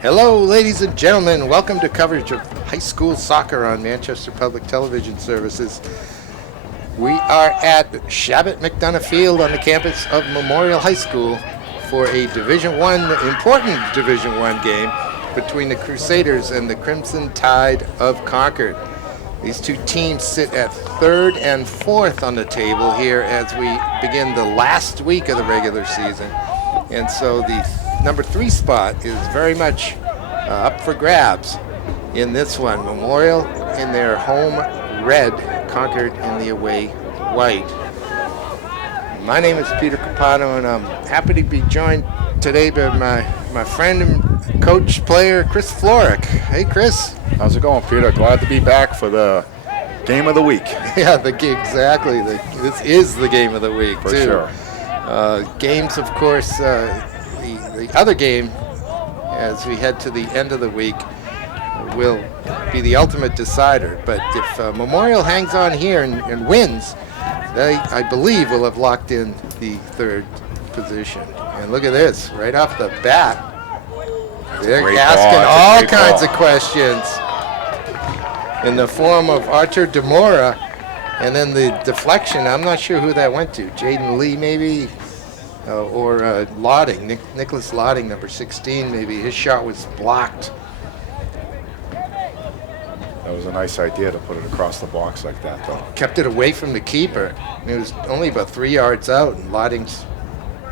Hello, ladies and gentlemen. Welcome to coverage of high school soccer on Manchester Public Television Services. We are at Shabbat McDonough Field on the campus of Memorial High School for a important Division I game between the Crusaders and the Crimson Tide of Concord. These two teams sit at third and fourth on the table here as we begin the last week of the regular season. And so the number 3 spot is very much up for grabs in this one. Memorial in their home red, Concord in the away white. My name is Peter Capano, and I'm happy to be joined today by my friend and coach player, Chris Florick. Hey, Chris. How's it going, Peter? Glad to be back for the game of the week. Yeah, exactly. This is the game of the week, for too. Sure. Games, of course, the other game, as we head to the end of the week, will be the ultimate decider. But if Memorial hangs on here and wins, they, I believe, will have locked in the third position. And look at this, right off the bat. They're asking all kinds of questions in the form of Archer Demora, and then the deflection. I'm not sure who that went to. Jaden Lee, maybe, or Lotting, Nicholas Lotting, number 16, maybe. His shot was blocked. That was a nice idea to put it across the box like that, though. Kept it away from the keeper. And it was only about 3 yards out, and Lotting's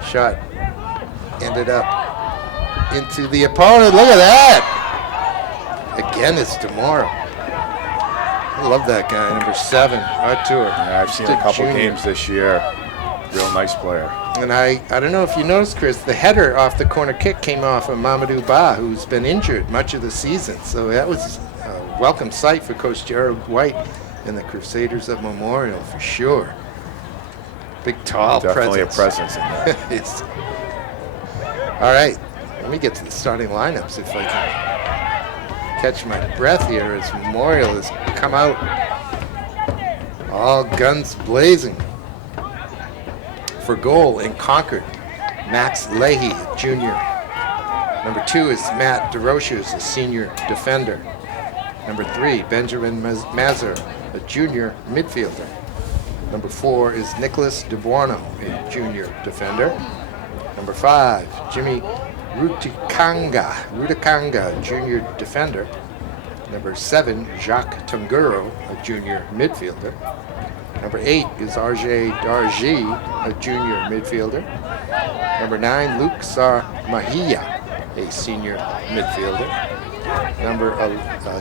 shot ended up into the opponent. Look at that! Again, it's Demora. I love that guy, number 7, Artur. Yeah, I've seen a couple games this year. Real nice player. And I don't know if you noticed, Chris, the header off the corner kick came off of Mamadou Ba, who's been injured much of the season. So that was a welcome sight for Coach Gerald White and the Crusaders of Memorial, for sure. Big, tall Definitely presence. a presence in there. It's, all right, let me get to the starting lineups if I can catch my breath here as Memorial has come out all guns blazing. For goal in Concord, Max Leahy, junior. Number 2 is Matt DeRoches, a senior defender. Number 3, Benjamin Mazur, a junior midfielder. Number 4 is Nicholas DeBuono, a junior defender. Number 5, Jimmy Rudakanga, junior defender. Number 7, Jacques Tunguro, a junior midfielder. Number 8 is RJ Darji, a junior midfielder. Number 9, Luke Mahia, a senior midfielder. Number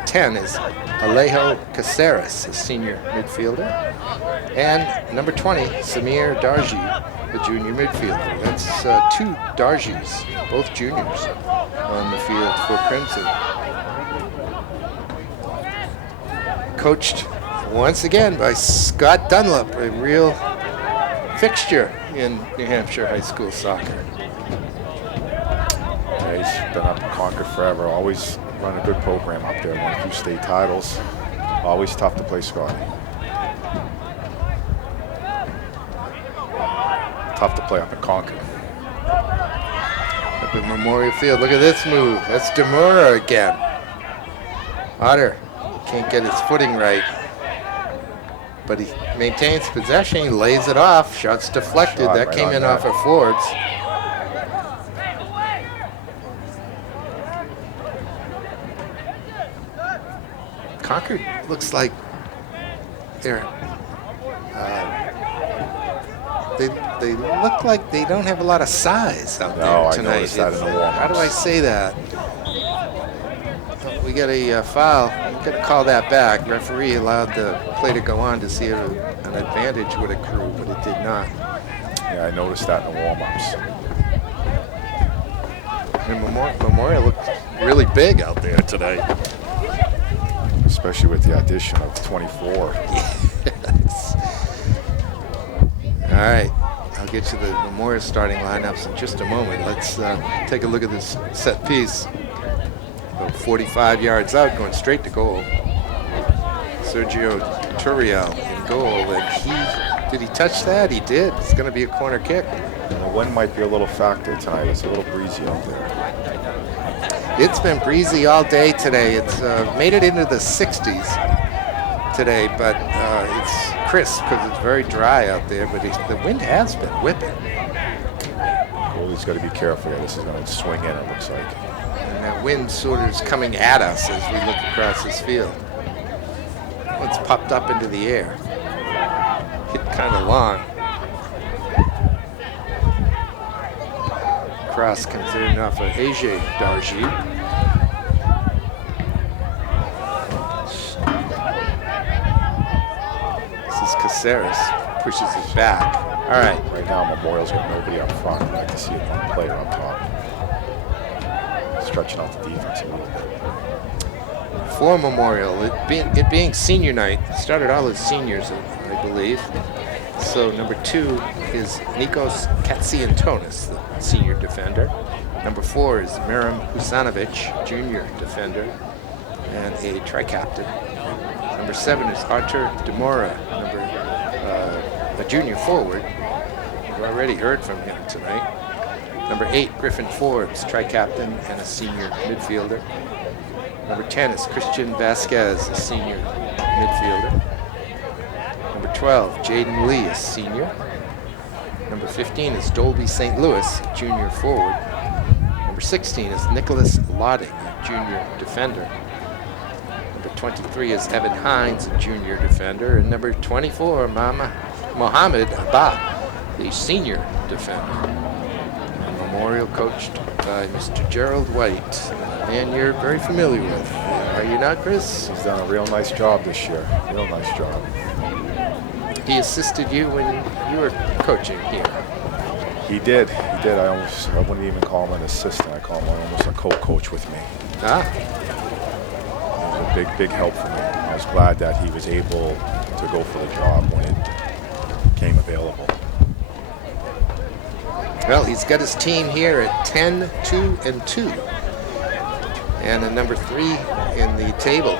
10 is Alejo Caceres, a senior midfielder. And number 20, Samir Darji, a junior midfielder. That's 2 Darjis, both juniors, on the field for Crimson. Coached once again by Scott Dunlop, a real fixture in New Hampshire high school soccer. Yeah, he's been up in Concord forever. Always run a good program up there. Won a few state titles. Always tough to play Scotty. Tough to play up in Concord. Up at Memorial Field. Look at this move. That's Demura again. Otter can't get his footing right, but he maintains possession. He lays it off. Shot's deflected. That came in off of Forbes. Concord looks like they're they look like they don't have a lot of size out there tonight. I noticed that in the warm-ups. How do I say that? We got a foul. We're going to call that back. Referee allowed the play to go on to see if an advantage would accrue, but it did not. Yeah, I noticed that in the warm-ups. And Memorial looked really big out there tonight. Especially with the addition of 24. Yes. All right. I'll get you the Memorial starting lineups in just a moment. Let's take a look at this set piece. About 45 yards out, going straight to goal. Sergio Turiel in goal, and did he touch that? He did. It's going to be a corner kick. And the wind might be a little factor tonight. It's a little breezy out there. It's been breezy all day today. It's made it into the 60s today, but it's crisp because it's very dry out there, but the wind has been whipping. Goalie's got to be careful here. This is going to swing in, it looks like. And that wind sort of is coming at us as we look across this field. It's popped up into the air. Hit kind of long. Cross comes in off of AJ Dargy. This is Caceres. Pushes it back. All right. Right now, Memorial's got nobody up front. I'd like to see one player up top. Stretching out the defense a little bit. For Memorial, it being senior night, started all as seniors, I believe. So number 2 is Nikos Katsiantonis, the senior defender. Number 4 is Miram Husanovic, junior defender, and a tri-captain. Number 7 is Artur Demora, a junior forward. We've already heard from him tonight. Number 8, Griffin Forbes, tri-captain and a senior midfielder. Number 10 is Christian Vasquez, a senior midfielder. Number 12, Jaden Lee, a senior. Number 15 is Dolby St. Louis, junior forward. Number 16 is Nicholas Lodding, a junior defender. Number 23 is Evan Hines, a junior defender. And number 24, Mohammed Abba, the senior defender. Memorial coached by Mr. Gerald White, a man you're very familiar with. Are you not, Chris? He's done a real nice job this year. Real nice job. He assisted you when you were coaching here. He did. I wouldn't even call him an assistant. I call him almost a co-coach with me. Ah. He was a big help for me. I was glad that he was able to go for the job when it came available. Well, he's got his team here at 10-2-2, and a number 3 in the table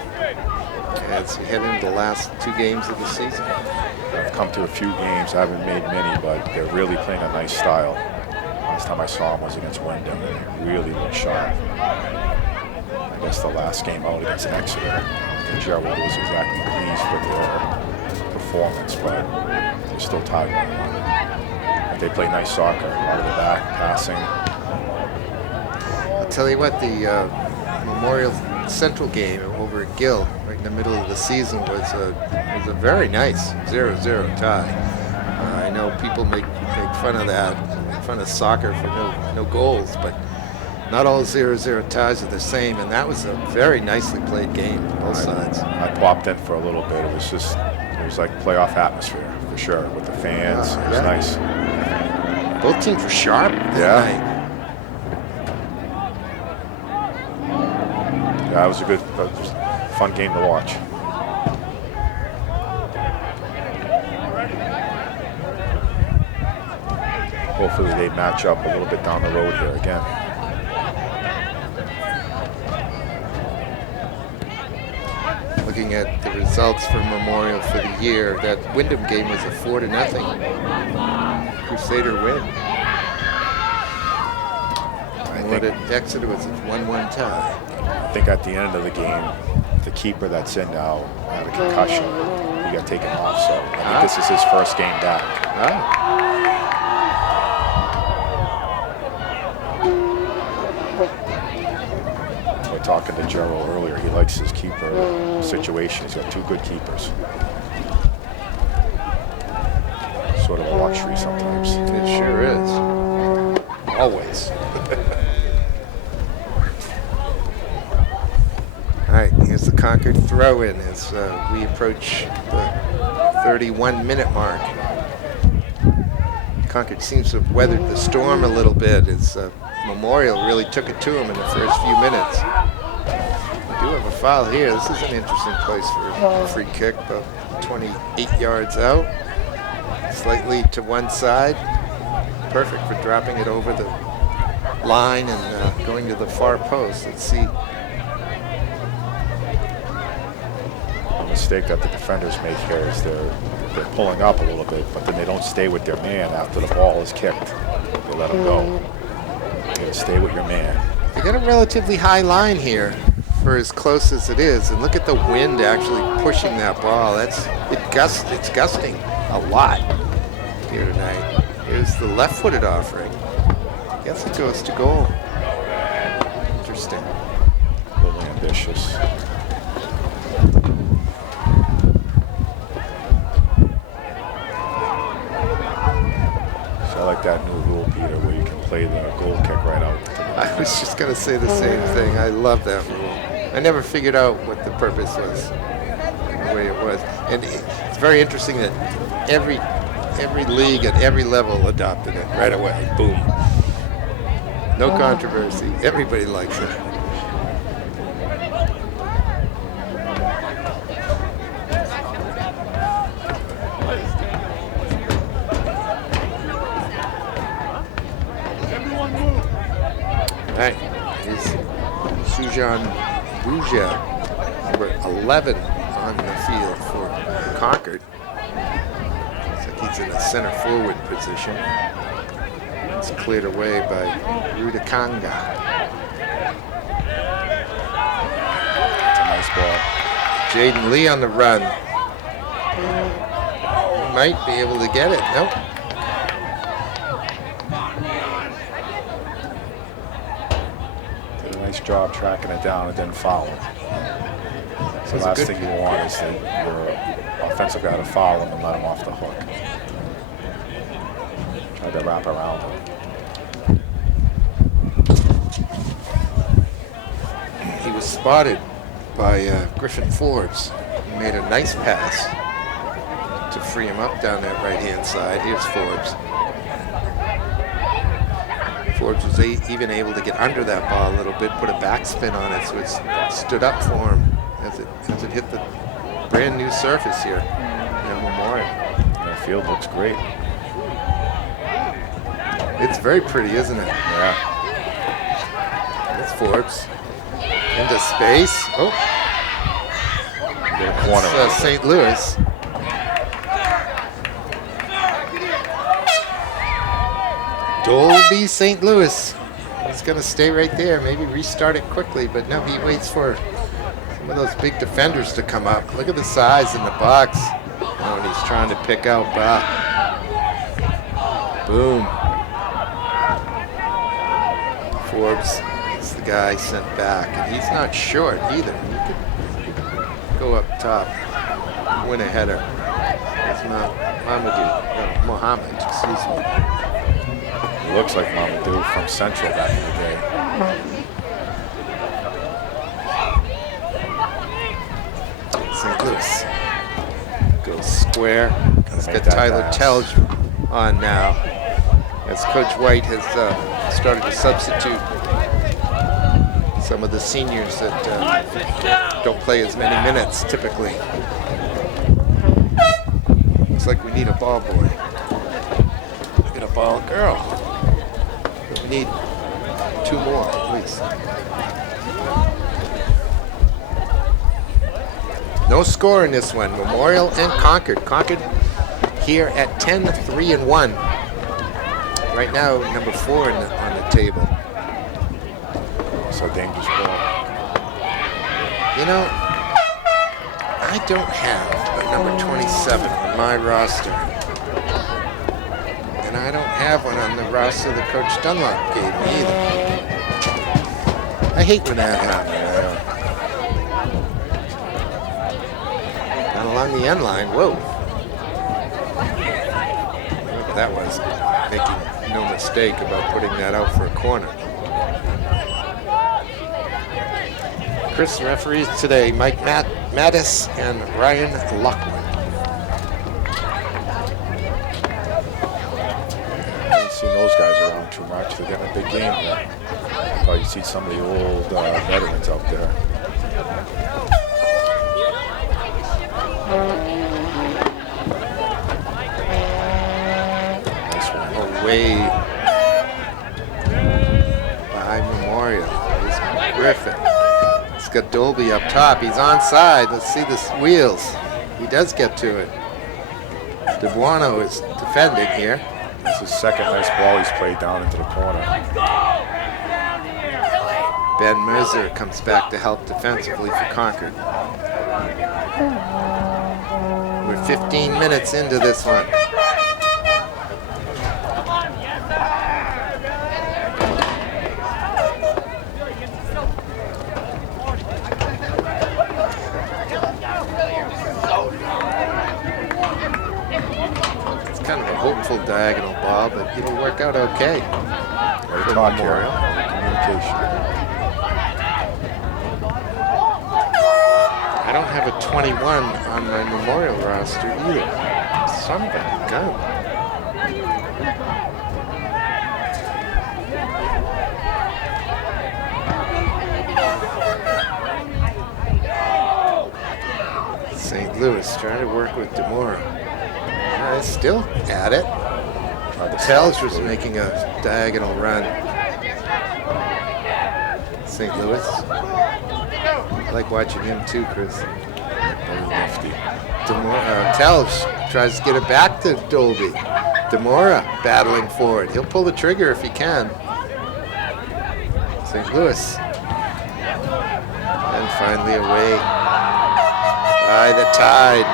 as we head into the last 2 games of the season. I've come to a few games. I haven't made many, but they're really playing a nice style. Last time I saw them was against Wyndham, and they really looked sharp. I guess the last game out against Exeter, Gerald was exactly pleased with their performance, but they're still tied 1-1. They play nice soccer, out of the back, passing. I'll tell you what, the Memorial Central game over at Gill, right in the middle of the season, was a very nice 0-0 tie. I know people make fun of that, make fun of soccer for no goals, but not all 0-0 ties are the same, and that was a very nicely played game on both sides. I popped in for a little bit. It was like playoff atmosphere, for sure, with the fans. It was nice. Both teams were sharp that night. Yeah, it was a fun game to watch. Hopefully they match up a little bit down the road here again. Looking at the results for Memorial for the year, that Wyndham game was a 4-0 Crusader win. What at Exeter was a 1-1 tie. I think at the end of the game, the keeper that's in now had a concussion. He got taken off, so I think this is his first game back. We're talking to Gerald earlier. He likes his keeper situation. He's got 2 good keepers. Sort of a luxury sometimes. It sure is. Always. All right, here's the Concord throw-in as we approach the 31-minute mark. Concord seems to have weathered the storm a little bit as Memorial really took it to him in the first few minutes. We do have a foul here. This is an interesting place for a free kick, about 28 yards out. Slightly to one side. Perfect for dropping it over the line and going to the far post. Let's see. The mistake that the defenders make here is they're pulling up a little bit, but then they don't stay with their man after the ball is kicked. They let him go. You gotta stay with your man. got a relatively high line here for as close as it is, and look at the wind actually pushing that ball. It's gusting a lot here tonight. Here's the left-footed offering. Guess it goes to goal. Interesting. A little ambitious. So I like that new rule, Peter, where you can play the goal kick right out. I was just going to say the same thing. I love that rule. I never figured out what the purpose was, the way it was. And it's very interesting that every league at every level adopted it right away. Boom. No controversy. Everybody likes it. All right. Here's Sujan Buja, number 11 on the field for Concord. Looks like he's in a center forward position. It's cleared away by Rudakanga. It's a nice ball. Jaden Lee on the run. Might be able to get it. Nope. Did a nice job tracking it down and then fouling. So the last thing you want is that your offensive guy to foul him and let him off the hook. Tried to wrap around him. He was spotted by Griffin Forbes. He made a nice pass to free him up down that right-hand side. Here's Forbes. Forbes was even able to get under that ball a little bit, put a backspin on it, so it stood up for him as it hit the brand new surface here in Memorial. The field looks great. It's very pretty, isn't it? Yeah. It's Forbes. Into space. Oh. It's St. Louis. Dolby St. Louis. He's going to stay right there, maybe restart it quickly, but no, he waits for some of those big defenders to come up. Look at the size in the box. Oh, and he's trying to pick out Ba. Boom. Forbes is the guy sent back, and he's not short either. He could go up top, win a header. It's Mohammed, excuse me. It looks like Mamadou from Central back in the day. St. Louis goes square. He's got Tyler pass. Telge on now, as Coach White has started to substitute some of the seniors that don't play as many minutes typically. Looks like we need a ball boy. Get a ball girl. We need two more, at least. No score in this one. Memorial and Concord. Concord here at 10-3-1. Right now, number 4 on the table. So dangerous ball. You know, I don't have a number 27 on my roster. And I don't have one on the roster that Coach Dunlop gave me either. I hate when that happens. Down along the end line, whoa. Whoever that was, making no mistake about putting that out for a corner. Chris referees today, Mike Mattis and Ryan Lockwood. I haven't seen those guys around too much. They're getting a big game here. Probably see some of the old veterans out there. Nice one. Away by Memorial. Here's Griffin. He's got Dolby up top. He's onside. Let's see the wheels. He does get to it. DeBuono is defending here. It's his second nice ball he's played down into the corner. Ben Mercer comes back to help defensively for Concord. We're 15 minutes into this one. It's kind of a hopeful diagonal ball, but it'll work out okay. Very talk here. Communication. I don't have a 21 on my Memorial roster either. Son of a gun. St. Louis trying to work with Demora. Still at it. Telge was making a diagonal run. St. Louis. I like watching him too, Chris. Very nifty. Telge tries to get it back to Dolby. Demora battling forward. He'll pull the trigger if he can. St. Louis. And finally away by the Tide.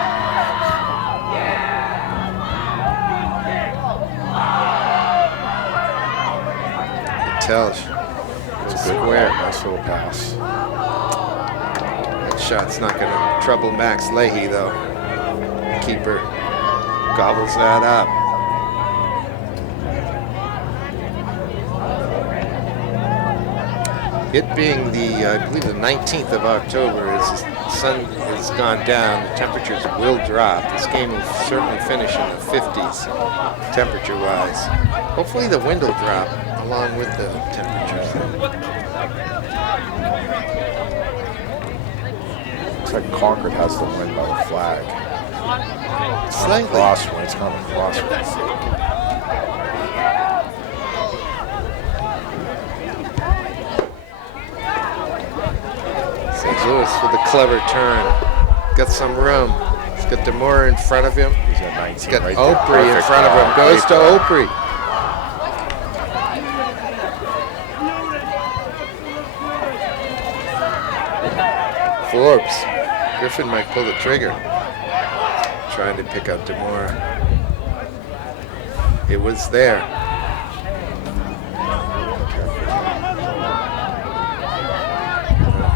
Telge. It's a good square. Nice little pass. That shot's not going to trouble Max Leahy, though. Keeper gobbles that up. It being I believe the 19th of October, as the sun has gone down, the temperatures will drop. This game will certainly finish in the 50s, temperature-wise. Hopefully the wind will drop along with the temperatures. Looks like Concord has the win by the flag. Slightly. Crosswind. It's coming crosswind. St. Louis with a clever turn. Got some room. He's got Demora in front of him. He's got 19 He's got right Opry there. in front of him. Goes to Opry. Forbes. Griffin might pull the trigger. Trying to pick out Demora. It was there.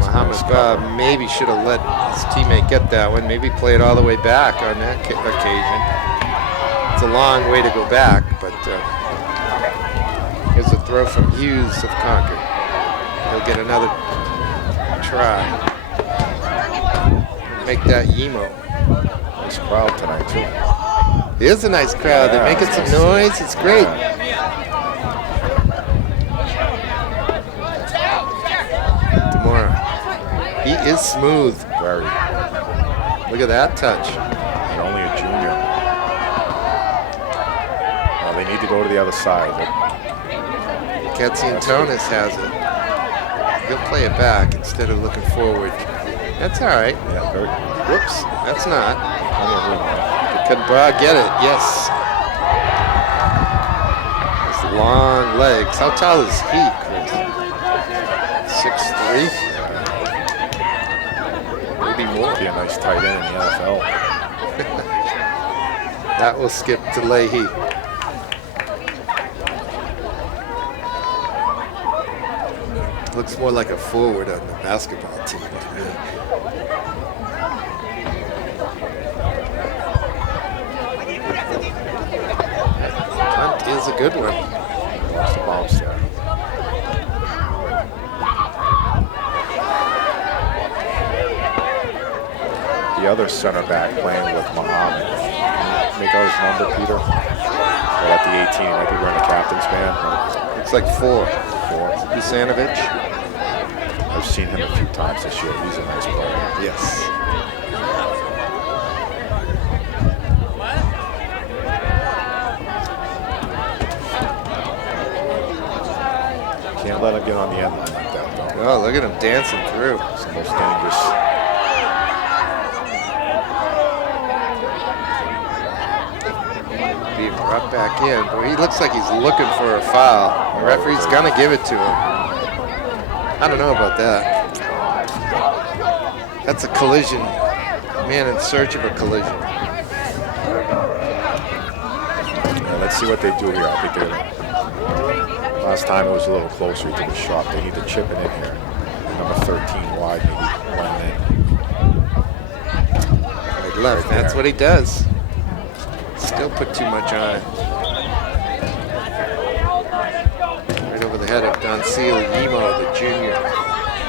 Muhammad maybe should have let his teammate get that one. Maybe play it all the way back on that occasion. It's a long way to go back, but here's a throw from Hughes of Concord. He'll get another try. Make that Yemo. Nice crowd tonight, too. It is a nice crowd. They're making some noise. It's great. Demora. He is smooth. Very. Look at that touch. And only a junior. Well, they need to go to the other side. Katziantonis has it. He'll play it back instead of looking forward. That's all right. Yeah, very. Whoops, that's not. Could Bra get it? Yes. His long legs. How tall is he, Chris? 6'3"? Maybe more. Be a nice tight end in the NFL. That will skip to Leahy. Looks more like a forward on the basketball team to me. Punt is a good one. Lost the bounce there. The other center back playing with Muhammad. Make out his number, Peter. Right at the 18, might be wearing the captain's band. Looks like 4. 4. Kusanovic. I've seen him a few times this year. He's a nice player. Yes. Can't let him get on the end line like that, though. Oh, look at him dancing through. It's the most dangerous. Being brought back in. Boy, he looks like he's looking for a foul. The referee's gonna give it to him. I don't know about that. That's a collision. Man in search of a collision. Yeah, let's see what they do here. I think they're gonna. Last time it was a little closer. He took a shot. They need to chip it in here. Number 13 wide, maybe one in. Right left. Right That's there. what he does. Still put too much on it. Right over the head of Don Seal, Emo, the junior.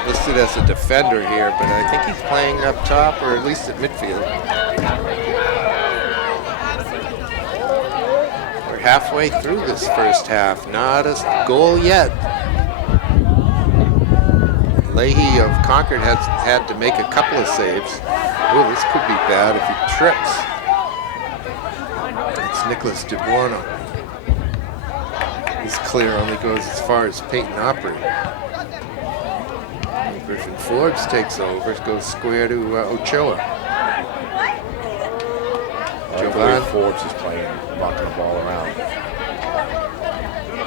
Listed as a defender here, but I think he's playing up top or at least at midfield. We're halfway through this first half. Not a goal yet. Leahy of Concord has had to make a couple of saves. Oh, this could be bad if he trips. It's Nicholas DeBuono. He's clear, only goes as far as Peyton Opry. Griffin Forbes takes over, goes square to Ochoa. Jovan Forbes is playing, knocking the ball around.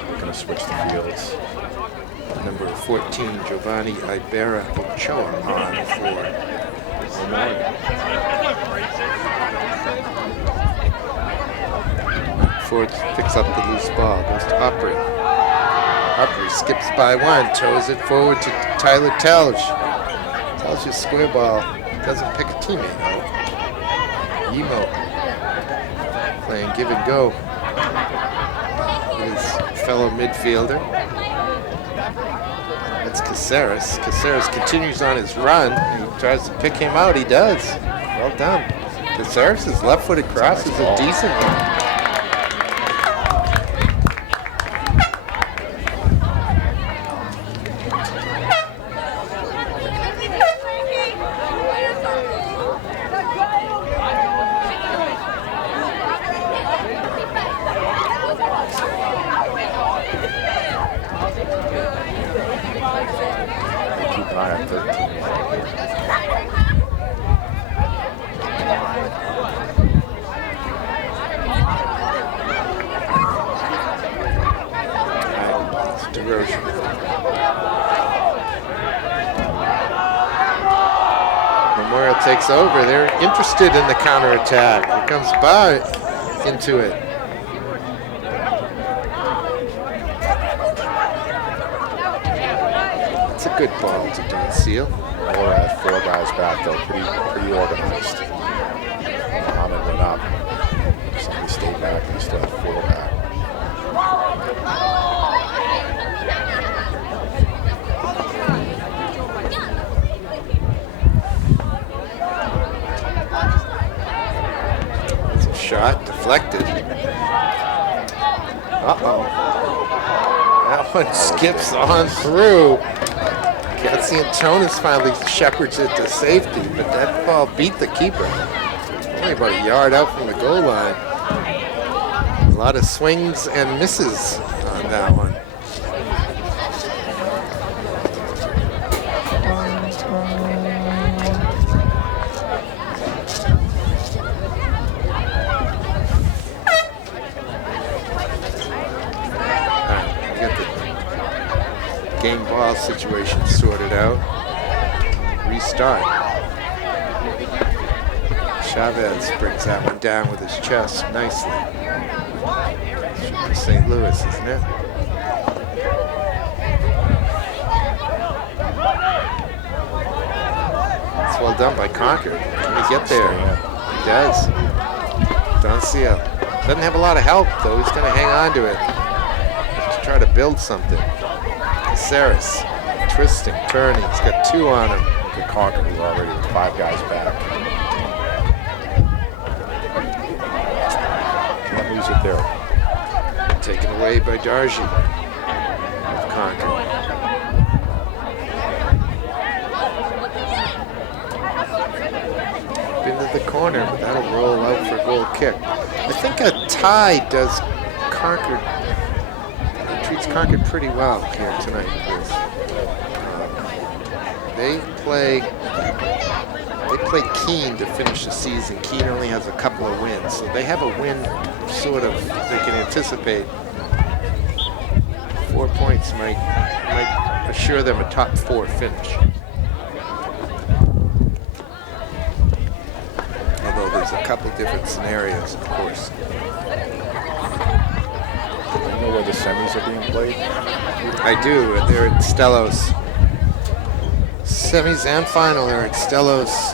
We're going to switch the fields. Number 14, Giovanni Ibarra Ochoa on for Memorial. Forbes picks up the loose ball, goes to Opry. Opry skips by one, toes it forward to Tyler Telge. Telge's square ball doesn't pick a teammate out. Emo playing give and go with his fellow midfielder. That's Caceres. Caceres continues on his run. He tries to pick him out. He does. Well done. Caceres' left-footed cross is a decent one. Keep an eye on 13. It's DeRoche. Memorial takes over. They're interested in the counterattack. Here comes Barr into it. It's a good ball to Don Seal. Moore had 4 guys back though, pretty organized. Muhammad went up. Somebody stayed back and he still had 4 back. It's a shot deflected. Uh-oh. That one skips on through. Cassiantonis finally shepherds it to safety, but that ball beat the keeper. Only about a yard out from the goal line. A lot of swings and misses on that one. Game ball situation sorted out. Restart. Chavez brings that one down with his chest nicely. St. Louis, isn't it? It's well done by Concord. Can he get there? He does. Don Seal. Doesn't have a lot of help, though. He's going to hang on to it. Just try to build something. Caceres, twisting, turning. He's got 2 on him. Good Concord was already with 5 guys back. Can't lose it there. Taken away by Darji of Concord. Into the corner, but that'll roll out for a goal kick. I think a tie does Concord. Treats Concord pretty well here tonight, Chris. They play Keene to finish the season. Keene only has a couple of wins, so they have a win sort of they can anticipate. 4 points might assure them a top 4 finish. Although there's a couple different scenarios, of course. Do you know where the semis are being played? I do. They're at Stellos. Semis and final are at Stellos.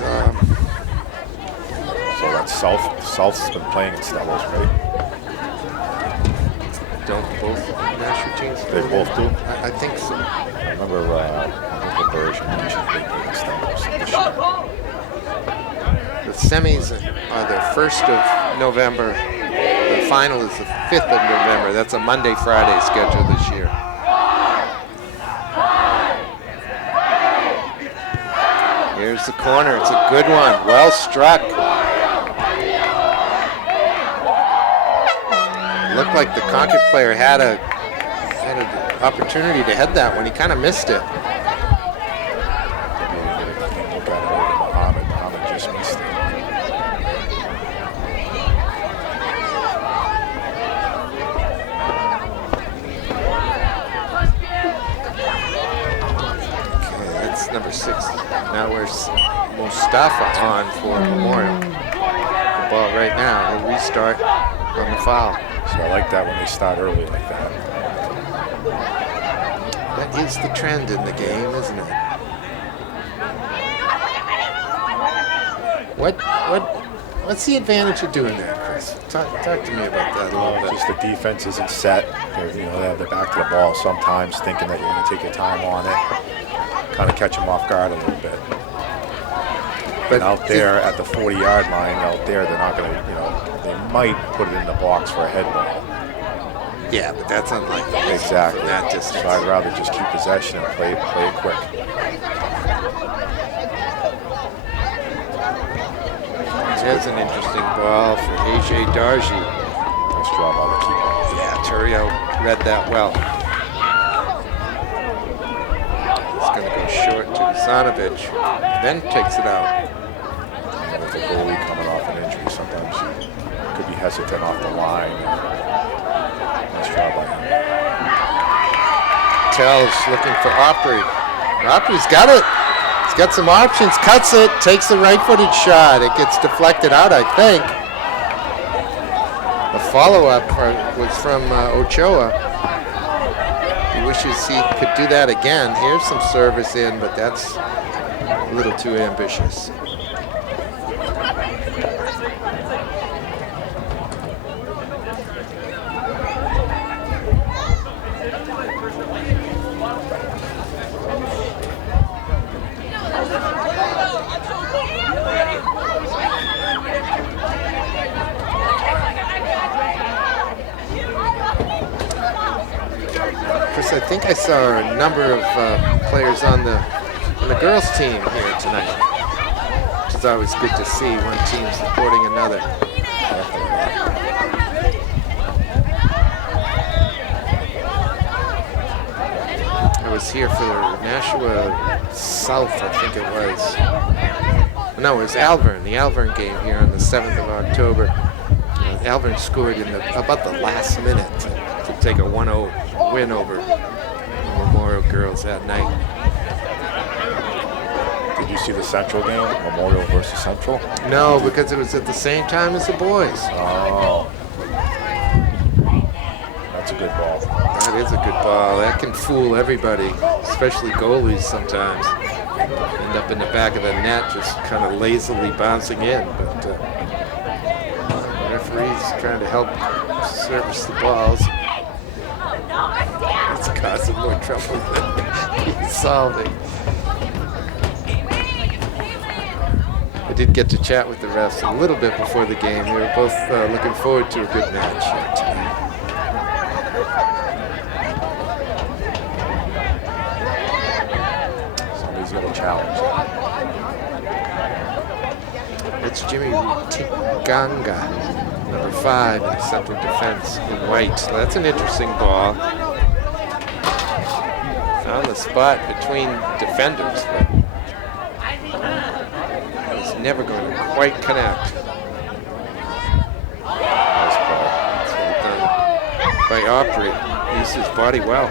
So that's South's been playing in Stellos, right? Don't both national teams? They both do? I think so. I remember Uncle Burge mentioned they played in Stellos this year. The semis are the 1st of November. The final is the 5th of November. That's a Monday-Friday schedule this year. Here's the corner. It's a good one. Well struck. Looked like the Concord player had an opportunity to head that one. He kind of missed it. Muhammad just missed it. Okay, that's number 6. Now where's Mustafa on for Memorial? The ball right now. He'll restart on the foul. So I like that when they start early like that. That is the trend in the game, isn't it? What's the advantage of doing that, Chris? Talk to me about that a little bit. Just the defense isn't set. They have their back to the ball sometimes, thinking that you're going to take your time on it. Kind of catch them off guard a little bit. But out there at the 40-yard line, they're not going to, they might put it in the box for a head ball. Yeah, but that's unlikely. Exactly. From that distance. So I'd rather just keep possession and play it quick. There's an interesting ball for A.J. Darji. Nice job by the keeper. Yeah, Turio read that well. It's going to go short to Zanovich, then takes it out. And with the goalie coming off an injury, sometimes you could be hesitant off the line. Nice job by him. Tell's looking for Opry. Opry's got it. He's got some options. Cuts it. Takes the right-footed shot. It gets deflected out, I think. The follow-up was from Ochoa. He wishes he could do that again. Here's some service in, but that's a little too ambitious. I think I saw a number of players on the girls' team here tonight, which is always good to see, one team supporting another. I was here for the Nashua South, I think it was. No, it was Alvern, the Alvern game here on the 7th of October. Alvern scored in about the last minute to take a 1-0 win over Memorial girls that night. Did you see the Central game, Memorial versus Central? No, because it was at the same time as the boys. Oh. That's a good ball. That is a good ball. That can fool everybody, especially goalies sometimes. End up in the back of the net just kind of lazily bouncing in. But the referee's trying to help service the balls. It's causing more trouble than he's solving. I did get to chat with the refs a little bit before the game. They were both looking forward to a good match here tonight. Somebody's got a challenge. It's Jimmy Tiganga, number 5 in center defense in white. So that's an interesting ball. Found the spot between defenders, but he's never going to quite connect. Nice ball. That's well done by Opry. Used his body well.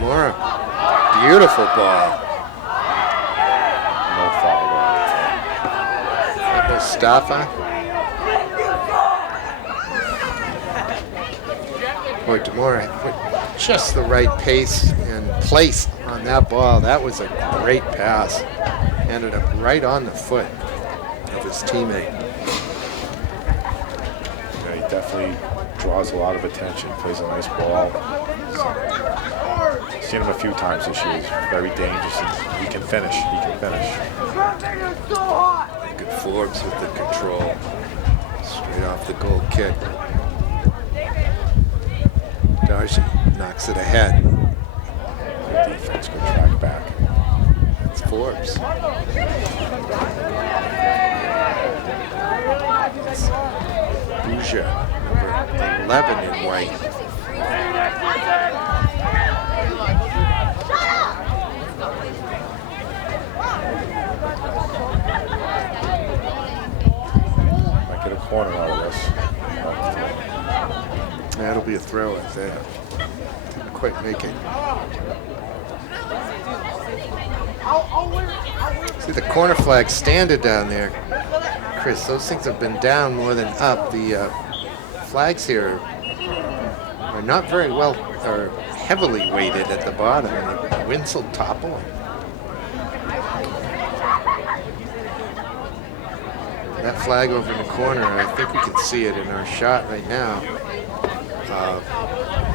Demora. Beautiful ball. No foul. Mustafa. Boy, Demora put just the right pace and place on that ball. That was a great pass. Ended up right on the foot of his teammate. Yeah, he definitely draws a lot of attention, plays a nice ball. Seen him a few times this year. He's very dangerous and he can finish. Good Forbes with the control. Straight off the goal kick. Darcy knocks it ahead. Good defense, good track back. That's Forbes. Buja, number 11 in white. Might get a corner out of this. That'll be a throw, I think. Didn't quite make it. See the corner flag standing down there. Chris, those things have been down more than up. The flags here are not very well, or heavily weighted at the bottom, and the winds will topple them. That flag over in the corner, I think we can see it in our shot right now,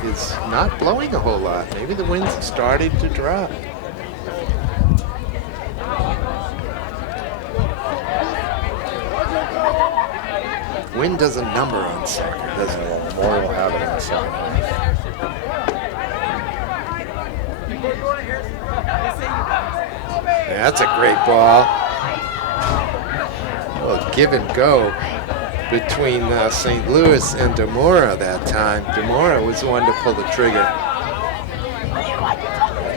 is not blowing a whole lot. Maybe the wind's starting to drop. Wind does a number on soccer, doesn't it? Memorial will have it in the second half. Yeah, that's a great ball. Well, give and go between St. Louis and Demora that time. Demora was the one to pull the trigger.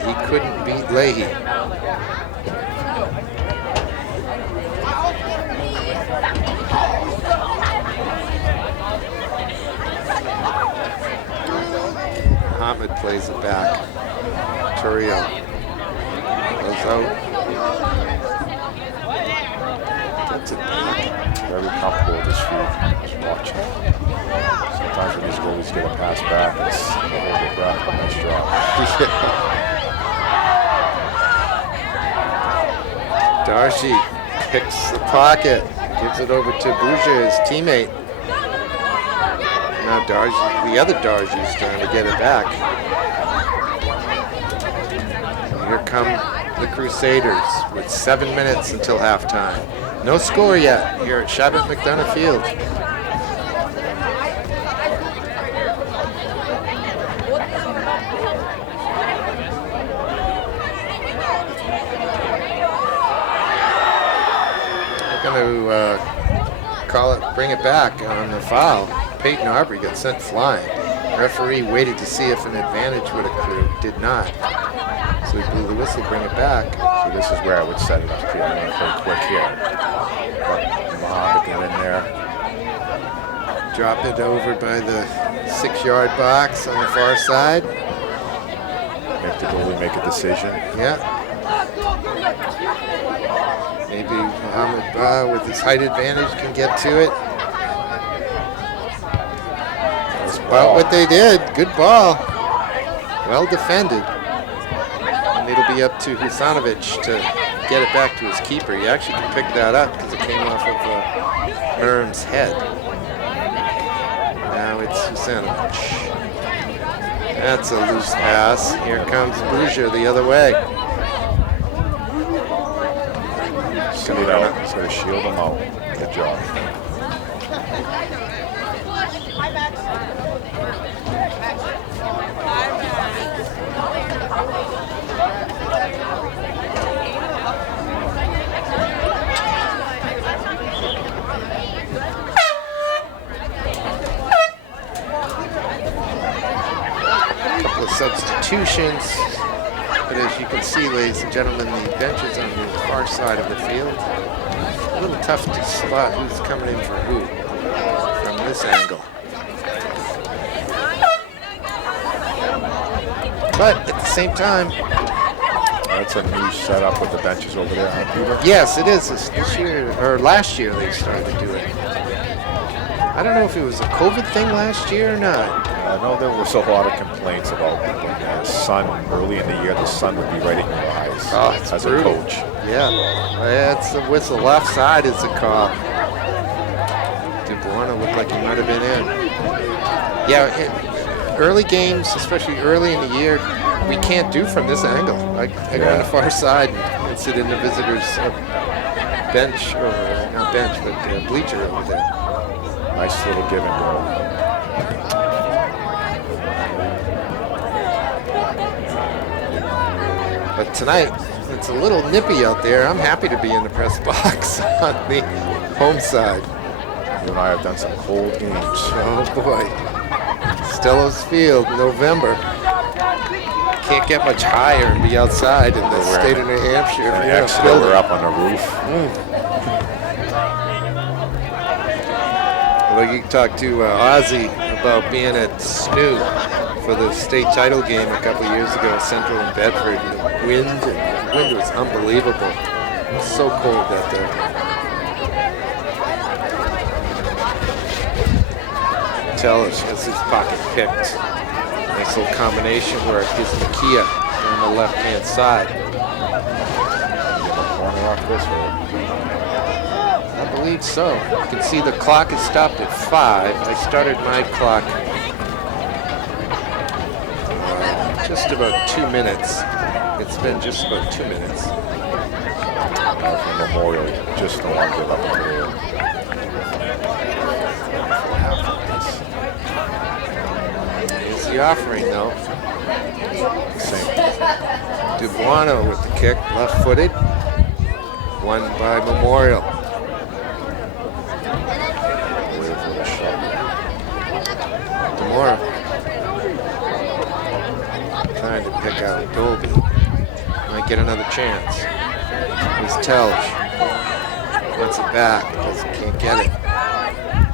He couldn't beat Leahy. Muhammad plays it back. Torrio goes out. Gets it back. Very comfortable with his feet. Just watching. Sometimes when these goalies get a pass back, it's a hold your breath. Nice job. Darcy picks the pocket, gives it over to Buja, his teammate. Now Darcy, the other Darcy's trying to get it back. Here come the Crusaders with 7 minutes until halftime. No score yet here at Shabbat McDonough Field. We're going to call it, bring it back on the foul. Peyton Arbery got sent flying. Referee waited to see if an advantage would accrue. Did not. So he blew the whistle, bring it back. So this is where I would set it up here. I'm going to play quick here. But Muhammad get in there. Drop it over by the 6-yard box on the far side. Make the goalie make a decision. Yeah. Maybe Muhammad Ba with his height advantage can get to it. That's about what they did. Good ball. Well defended. And it'll be up to Husanovic to get it back to his keeper. He actually can pick that up because it came off of Herm's head. Now it's Husanovic. That's a loose pass. Here comes Buja the other way. He's going to shield him out. Good job. Couple of substitutions. But as you can see, ladies and gentlemen, the benches on the far side of the field. A little tough to spot who's coming in for who from this angle. But at the same time, That's a new setup with the benches over there, huh, Peter? yes, it is. This year, or last year, they started to do it. I don't know if it was a COVID thing last year or not. I know there was a lot of complaints about when the sun, early in the year, the sun would be right in your eyes It's as brutal. a coach. Yeah, it's with the left side is the call. Dubuana looked like he might have been in. Yeah, early games, especially early in the year, we can't do from this angle. I go on the far side and sit in the visitors' bench, or not bench, but bleacher over there. Nice little give and go. But tonight, it's a little nippy out there. I'm happy to be in the press box on the home side. You and I have done some cold games. Oh boy. Stellos Field, November. Can't get much higher and be outside in the state of New Hampshire. We're up on the roof. Well, you can talk to Ozzy about being at SNU for the state title game a couple of years ago, Central and Bedford. And the wind was unbelievable. It was so cold that day. Tellish has his pocket picked. Nice little combination where it gives Makia on the left-hand side. Corner off this one. I believe so. You can see the clock is stopped at 5. I started my clock just about 2 minutes. It's been just about 2 minutes. From Memorial, just don't want to give up on the Here's the offering, though. same. Dubuano with the kick, left-footed. Won by Memorial. Demora trying to pick out Dolby. Might get another chance. Here's Telch. Wants it back. Can't get it.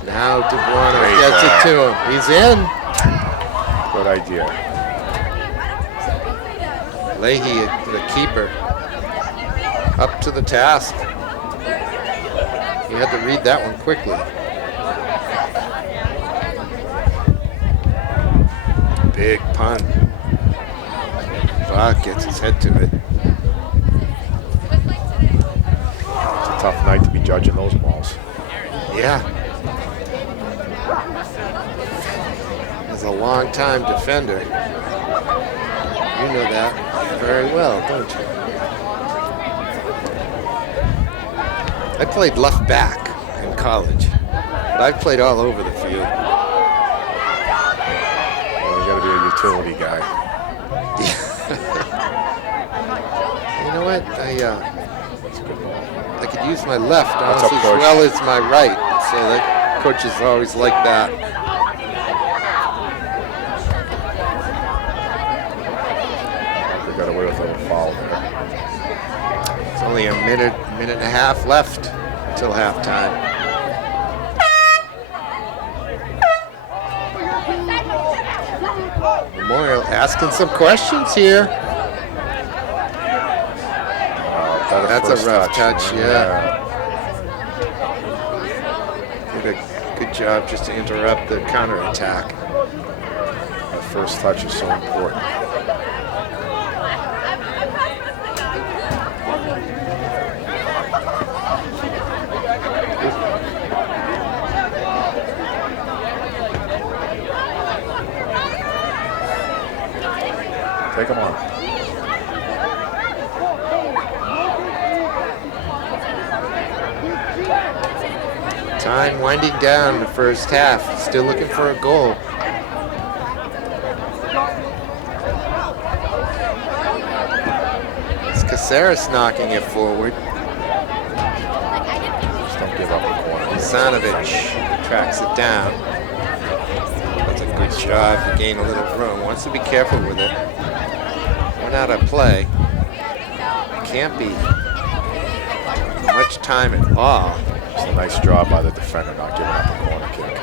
Now Dubuano gets it to him. He's in. Good idea. Leahy, the keeper, up to the task. You had to read that one quickly. Big punt. Bach gets his head to it. It's a tough night to be judging those balls. Yeah. As a long-time defender, you know that very well, don't you? I played left back in college, but I've played all over the field. Well, you got to be a utility guy. You know what? I could use my left almost as well as my right, so that coaches always like that. They got away with a little foul there. It's only a minute and a half left until halftime. Memorial asking some questions here. That's a rough touch, yeah. Did a good job just to interrupt the counterattack. The first touch is so important. Take him on. Time winding down the first half. Still looking for a goal. It's Caceres knocking it forward. Just don't give up the corner. Zanovich tracks it down. That's a good job to gain a little room. Wants to be careful with it. Went out of play. Can't be much time at all. It's a nice job by the defender not giving up a corner kick.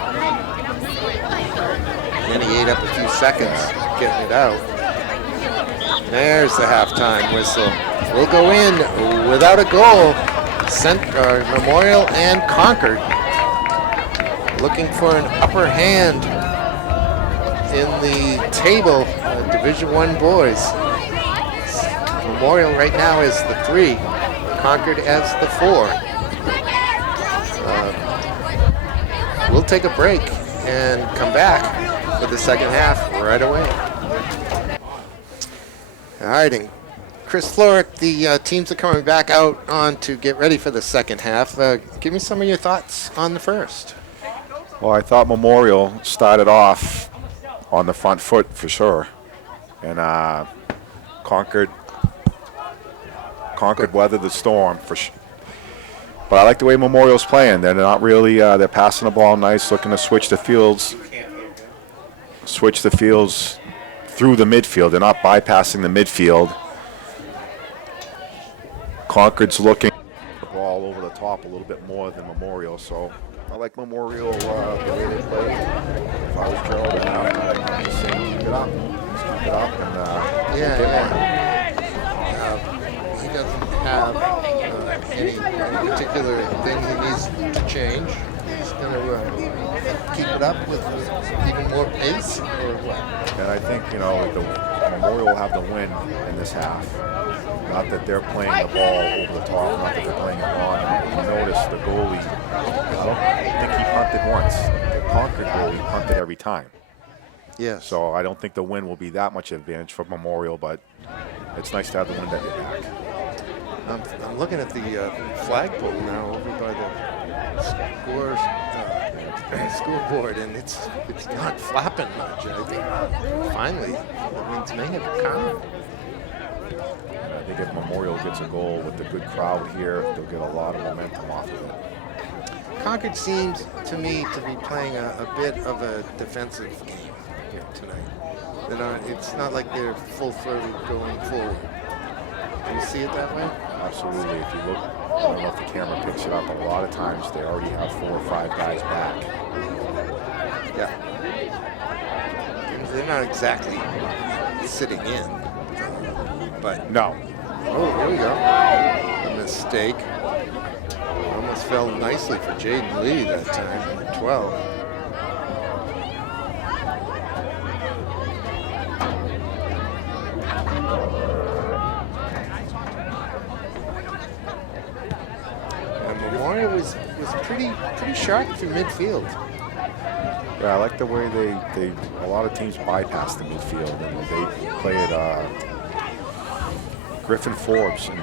And then he ate up a few seconds getting it out. There's the halftime whistle. We'll go in without a goal. Memorial and Concord looking for an upper hand in the table, Division I boys. Memorial right now is the 3, Concord as the 4. We'll take a break and come back for the second half right away. All right, and Chris Florick, the teams are coming back out on to get ready for the second half. Give me some of your thoughts on the first. Well, I thought Memorial started off on the front foot for sure, and Concord weathered the storm for sure. But I like the way Memorial's playing. They're not really. They're passing the ball nice, looking to switch the fields through the midfield. They're not bypassing the midfield. Concord's looking the ball over the top a little bit more than Memorial, so I like Memorial the way they play. If I was Gerald, I'd just say keep it up. Just keep it up and He doesn't have any particular thing he needs to change. He's going to keep it up with even more pace, or what? And I think, the Memorial will have the win in this half. Not that they're playing the ball over the top, not that they're playing it long. You notice the goalie, I don't think he punted once. The Concord goalie punted every time. Yeah. So I don't think the win will be that much advantage for Memorial, but it's nice to have the wind at your back. I'm looking at the flagpole now over by the scoreboard, and it's not flapping much. I think finally the winds may have come. I think if Memorial gets a goal with the good crowd here, they'll get a lot of momentum off of it. Concord seems to me to be playing a bit of a defensive game here tonight. It's not like they're full-throated going forward. Do you see it that way? Absolutely. If you look, I don't know if the camera picks it up, a lot of times they already have 4 or 5 guys back. Yeah. They're not exactly sitting in, but... No. Oh, here we go. A mistake. Almost fell nicely for Jaden Lee that time, at 12. Memorial was pretty sharp through midfield. Yeah, I like the way they a lot of teams bypass the midfield and they play it. Griffin Forbes and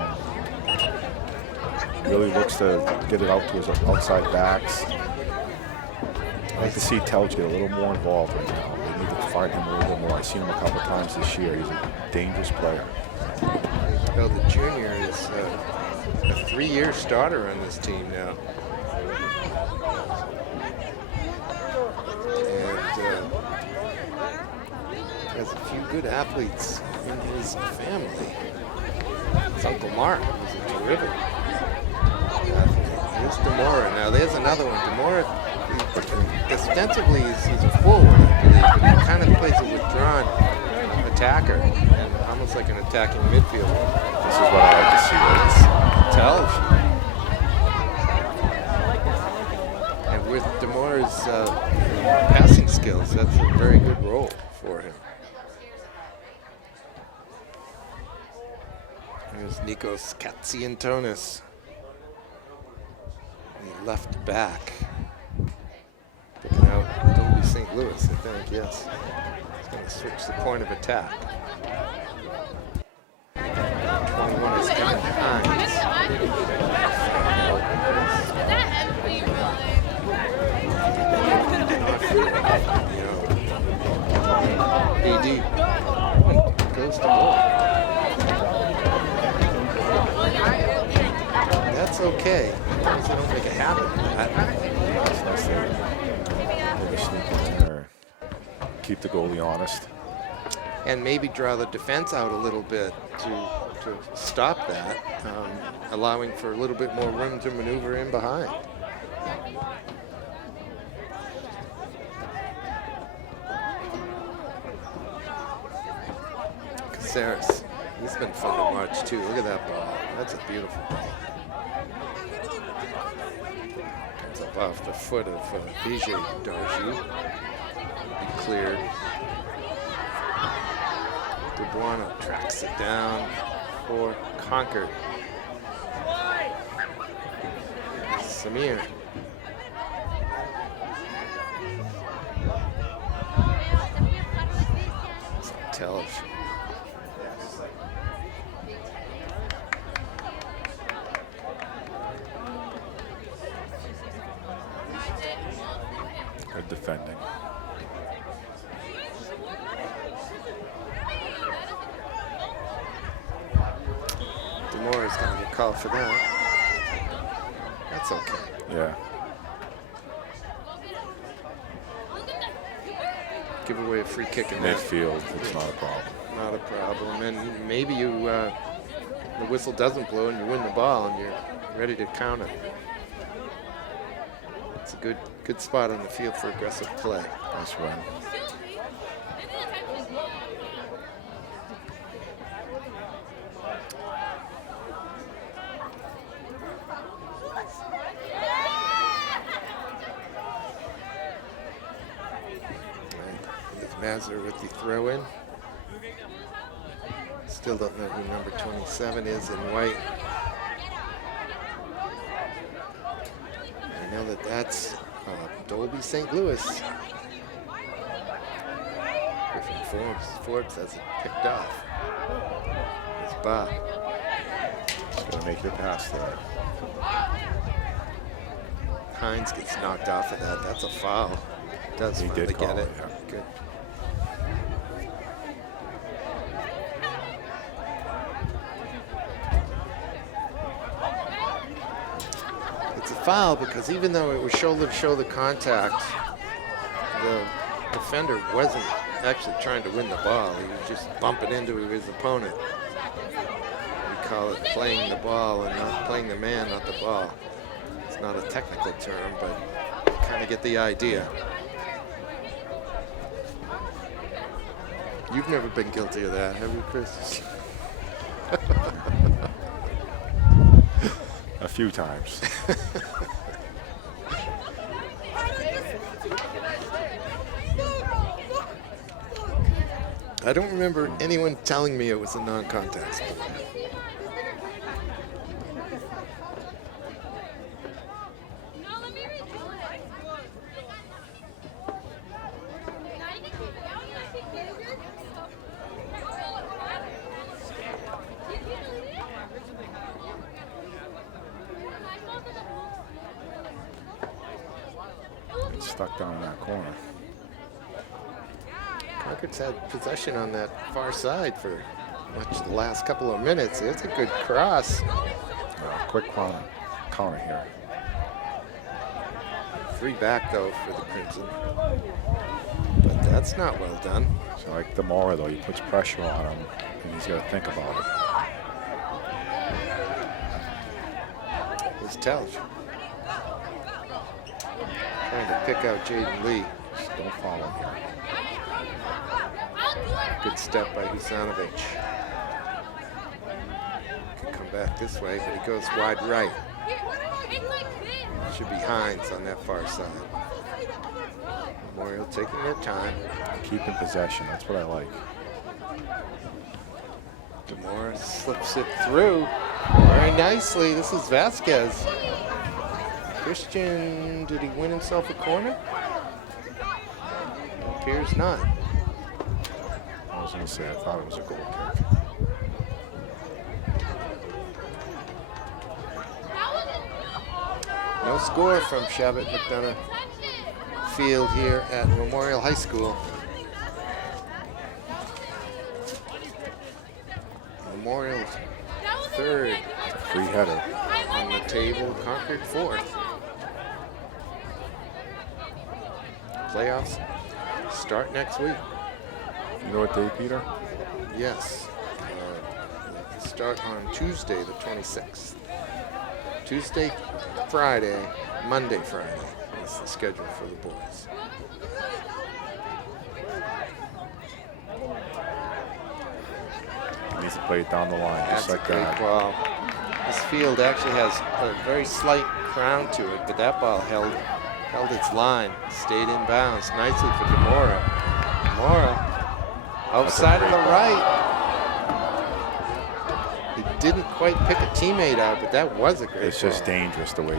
really looks to get it out to his outside backs. I like to see Telge get a little more involved right now. They need to find him a little bit more. I've seen him a couple times this year. He's a dangerous player. Well, the junior is a 3-year starter on this team now. And has a few good athletes in his family. His Uncle Mark was a terrific athlete. Here's Demora. Now there's another one. Demora, ostensibly, he's a forward, I believe, but he kind of plays a withdrawn attacker, and almost like an attacking midfielder. This is what I like to see. Telge. And with Demora's passing skills, that's a very good role for him. There's Nikos Katsiantonis, the left back. Picking out Dolby St. Louis, I think, yes. He's going to switch the point of attack. 21 is Evan Hines. AD goes to goal. That's okay. As long as they don't make a habit of that. Keep the goalie honest. And maybe draw the defense out a little bit to stop that, allowing for a little bit more room to maneuver in behind. Caceres He's been fun to watch too. Look at that ball. That's a beautiful ball. Comes up off the foot of Vijay Darji. Be cleared. Dubuano tracks it down for Concord. Samir. Television. Good defending. Demore's going to get called for that. That's okay. Yeah. Give away a free kick in that. Midfield, it's not a problem. Not a problem. And maybe you, the whistle doesn't blow and you win the ball and you're ready to counter. It's a good spot on the field for aggressive play. Nice win. Mazur with the throw in. Still don't know who number 27 is in white. I know that that's Dolby St. Louis. Griffin Forbes has it picked off. It's Bob. He's going to make the pass there. Hines gets knocked off of that. That's a foul. Does He finally did call get it. it, yeah. Good. It's a foul because even though it was shoulder-to-shoulder contact, the defender wasn't actually trying to win the ball. He was just bumping into his opponent. We call it playing the ball and not playing the man, not the ball. It's not a technical term, but kind of get the idea. You've never been guilty of that, have you, Chris? A few times. I don't remember anyone telling me it was a non-contest. Stuck down in that corner. Concord's had possession on that far side for much the last couple of minutes. It's a good cross. Quick counter here. Free back, though, for the Crimson. But that's not well done. So like Demora, though, he puts pressure on him, and he's got to think about it. It's Telch. Trying to pick out Jaden Lee. Just don't follow him here. Good step by Husanovic. Could come back this way, but he goes wide right. Should be Hines on that far side. Memorial taking their time. Keeping possession, that's what I like. Demore slips it through very nicely. This is Vasquez. Christian, did he win himself a corner? Appears not. I was going to say, I thought it was a goal kick. No score from Shabbat McDonough Field here at Memorial High School. Memorial third. Free header. On the table, Concord fourth. Playoffs start next week. You know what day, Peter? Yes. Start on Tuesday, the 26th. Tuesday, Friday, Monday, Friday is the schedule for the boys. needs to play it down the line, That's just like a great that. ball. This field actually has a very slight crown to it, but that ball held its line, stayed in bounds nicely for Gamora. Gamora, outside of the right. He didn't quite pick a teammate out, but that was a great It's just ball. dangerous the way,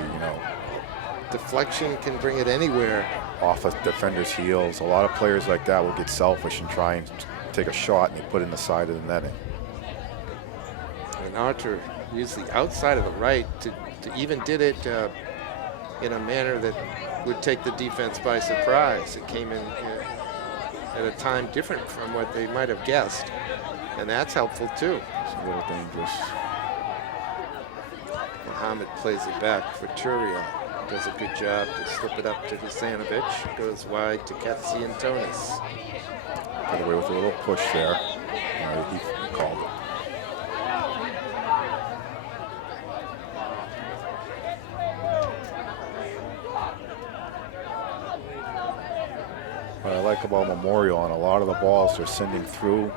Deflection can bring it anywhere. off a defender's heels. A lot of players like that will get selfish and try and take a shot, and they put it in the side of the netting. And Archer used the outside of the right to even did it in a manner that would take the defense by surprise. It came in at a time different from what they might have guessed, and that's helpful too. It's a little dangerous. Muhammad plays it back for Turiel. Does a good job to slip it up to Hasanovic. Goes wide to Katsiantonis. Got away with a little push there. He called it. What I like about Memorial, on a lot of the balls they're sending through,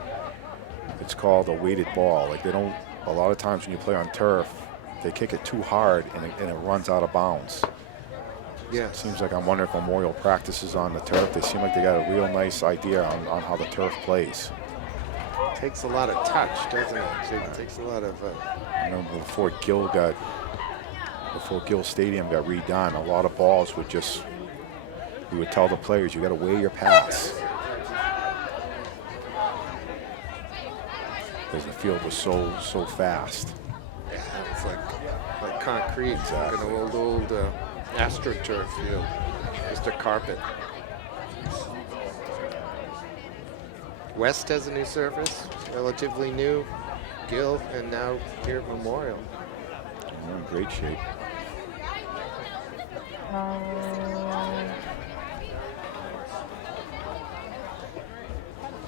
it's called a weighted ball. Like, they don't, a lot of times when you play on turf, they kick it too hard and it runs out of bounds. Yes. Seems like I'm wondering if Memorial practices on the turf. They seem like they got a real nice idea on how the turf plays. Takes a lot of touch, doesn't it? It takes a lot of. I remember before Gill Stadium got redone, a lot of balls would just, we would tell the players, you got to weigh your pass. Because the field was so fast. Yeah, it's like concrete, like an old AstroTurf field, just a carpet. West has a new surface, relatively new. Gill, and now here at Memorial. They're in great shape.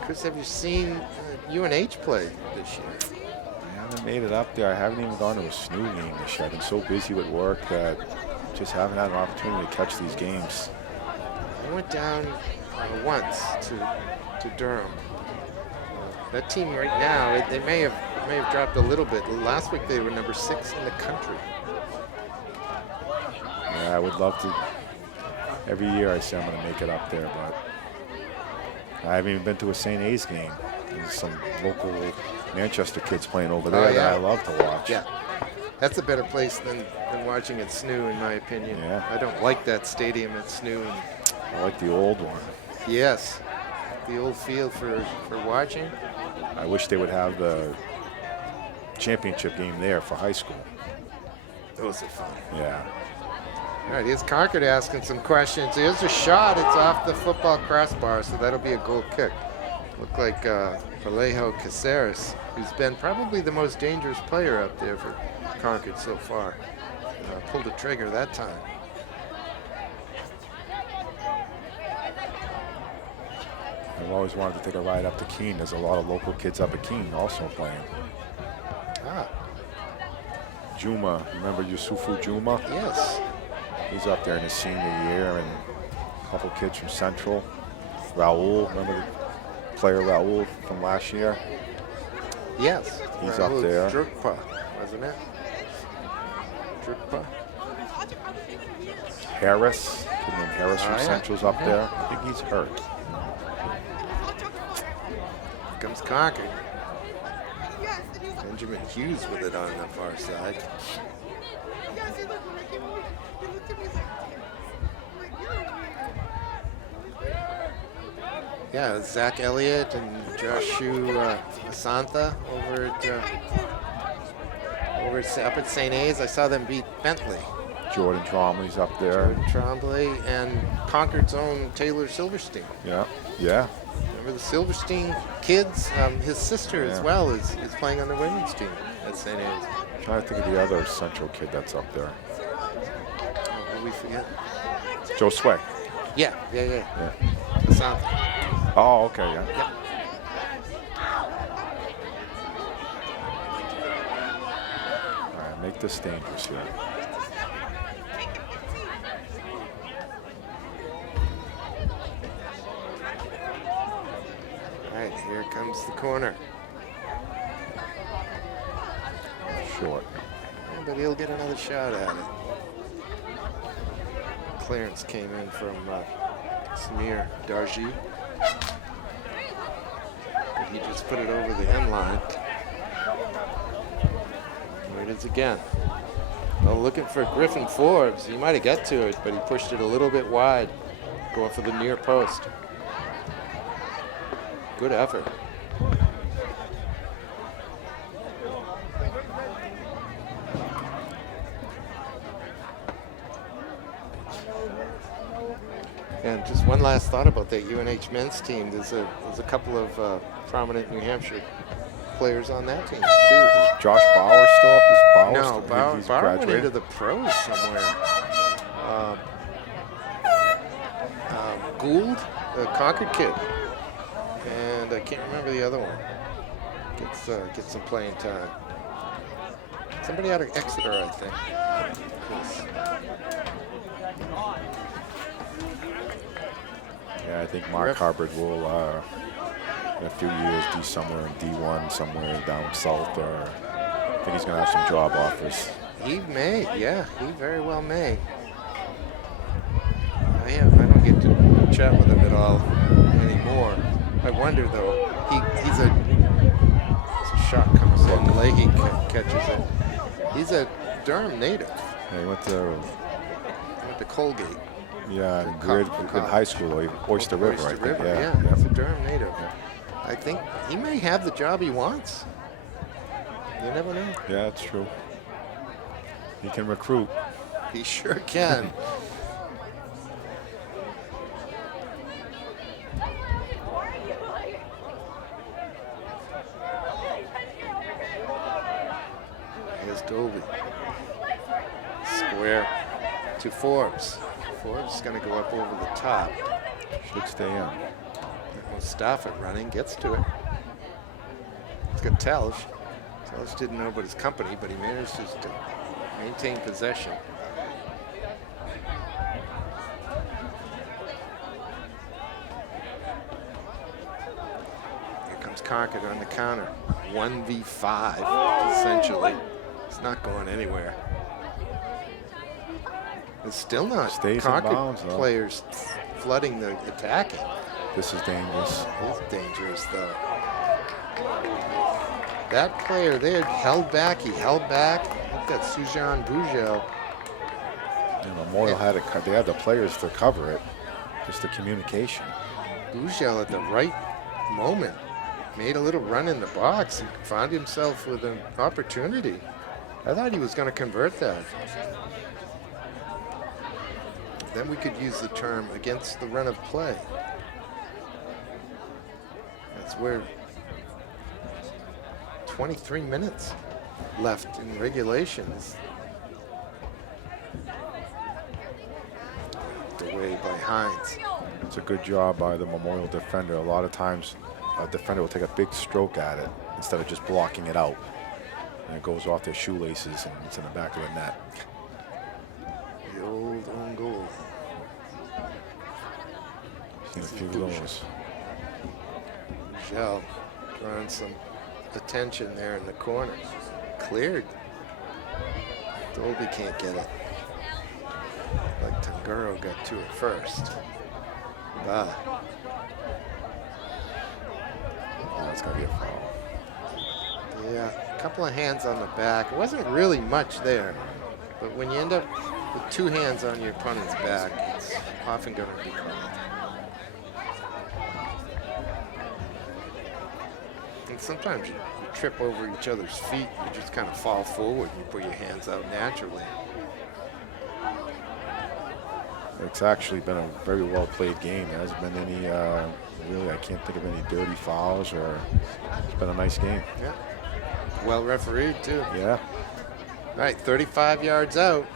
Chris, have you seen UNH play this year? I haven't made it up there. I haven't even gone to a SNU game this year. I've been so busy with work that just haven't had an opportunity to catch these games. I went down once to Durham. That team right now, they may have dropped a little bit. Last week they were number 6 in the country. Yeah, I would love to. Every year I say I'm going to make it up there, but I haven't even been to a St. A's game. There's some local Manchester kids playing over there that I love to watch. Yeah, that's a better place than watching at SNU, in my opinion. Yeah. I don't like that stadium at SNU. I like the old one. Yes, the old field for watching. I wish they would have the championship game there for high school. Those are fun. Yeah. All right, here's Concord asking some questions. Here's a shot. It's off the football crossbar, so that'll be a goal kick. Look like Vallejo Caceres, who's been probably the most dangerous player up there for Concord so far. Pulled the trigger that time. I've always wanted to take a ride up to Keene. There's a lot of local kids up at Keene also playing. Ah, Juma, remember Yusufu Juma? yes. He's up there in his senior year, and a couple kids from Central. Raul, remember the player Raul from last year? Yes. He's up there. Drukpa, wasn't it? Drukpa. Harris, kid named Harris from Oh, yeah. Central's up there. I think he's hurt. Here comes Concord. Benjamin Hughes with it on the far side. Yeah, Zach Elliott and Joshua Asantha up at St. A's. I saw them beat Bentley. Jordan Tromley's up there. Tremblay and Concord's own Taylor Silverstein. Yeah, yeah. Remember the Silverstein kids? His sister as well is playing on the women's team at St. A's. Trying to think of the other Central kid that's up there. Oh, did we forget? Joe Sway. Yeah. Yeah. Asantha. Oh, okay, yeah. Yep. All right, make this dangerous here. All right, here comes the corner. short. Yeah, but he'll get another shot at it. Clearance came in from Samir Darji. But he just put it over the end line. Here it is again. Well, looking for Griffin Forbes. He might have got to it, but he pushed it a little bit wide, going for the near post. Good effort. And just one last thought about that UNH men's team. There's a couple of prominent New Hampshire players on that team too. Is Josh Bauer still up? Is Bauer No, still, he's Bauer went graduated? into the pros somewhere. Gould, the Concord kid, and I can't remember the other one. Gets some playing time. Somebody out of Exeter, I think. Yes. Yeah, I think Mark Hubbard will, in a few years, be somewhere in D1, somewhere down south, or I think he's going to have some job offers. He may, yeah, he very well may. I don't get to chat with him at all anymore. I wonder though. He's a shot comes in, Leahy catches it. He's a Durham native. Yeah, he went to Colgate. Yeah, in high school, Oyster River, I think. River, yeah. He's a Durham native. I think he may have the job he wants. You never know. Yeah, that's true. He can recruit. He sure can. Here's Dolby. Square to Forbes. Forbes is going to go up over the top. Should stay in. Mustafa running, gets to it. He's got Telj. Telj didn't know about his company, but he managed to maintain possession. Here comes Concord on the counter. 1v5, essentially. It's not going anywhere. It's still not Concord players flooding the attacking. This is dangerous. It's dangerous, though. That player there held back. He held back. I think that's Sujan Bujel. And Memorial had they had the players to cover it. Just the communication. Bujel at the right moment made a little run in the box and found himself with an opportunity. I thought he was going to convert that. Then we could use the term against the run of play. That's where 23 minutes left in regulations. Away by Hines. It's a good job by the Memorial defender. A lot of times a defender will take a big stroke at it instead of just blocking it out. And it goes off their shoelaces and it's in the back of the net. The old own goal. Seen a few of those. Michelle drawing some attention there in the corner. Cleared. Dolby can't get it. Like Tanguro got to it first. Oh, it's going to be a foul. Yeah, a couple of hands on the back. It wasn't really much there, but when you end up with two hands on your opponent's back, it's often going to be called. And sometimes you trip over each other's feet. You just kind of fall forward and you put your hands out naturally. It's actually been a very well played game. There hasn't been any, really, I can't think of any dirty fouls, or it's been a nice game. Yeah. Well refereed, too. Yeah. All right, 35 yards out.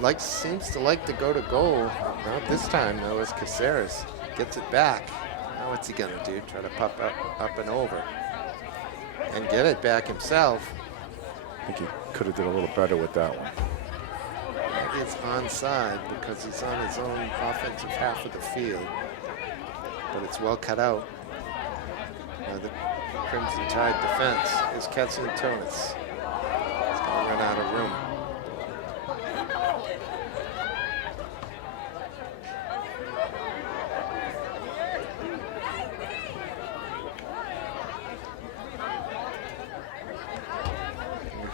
He seems to like to go to goal. Not this time, though, as Caceres gets it back. Now what's he going to do? Try to pop up and over and get it back himself. I think he could have did a little better with that one. It's onside because he's on his own offensive half of the field. But it's well cut out by the Crimson Tide defense. Is Katsutonis. room.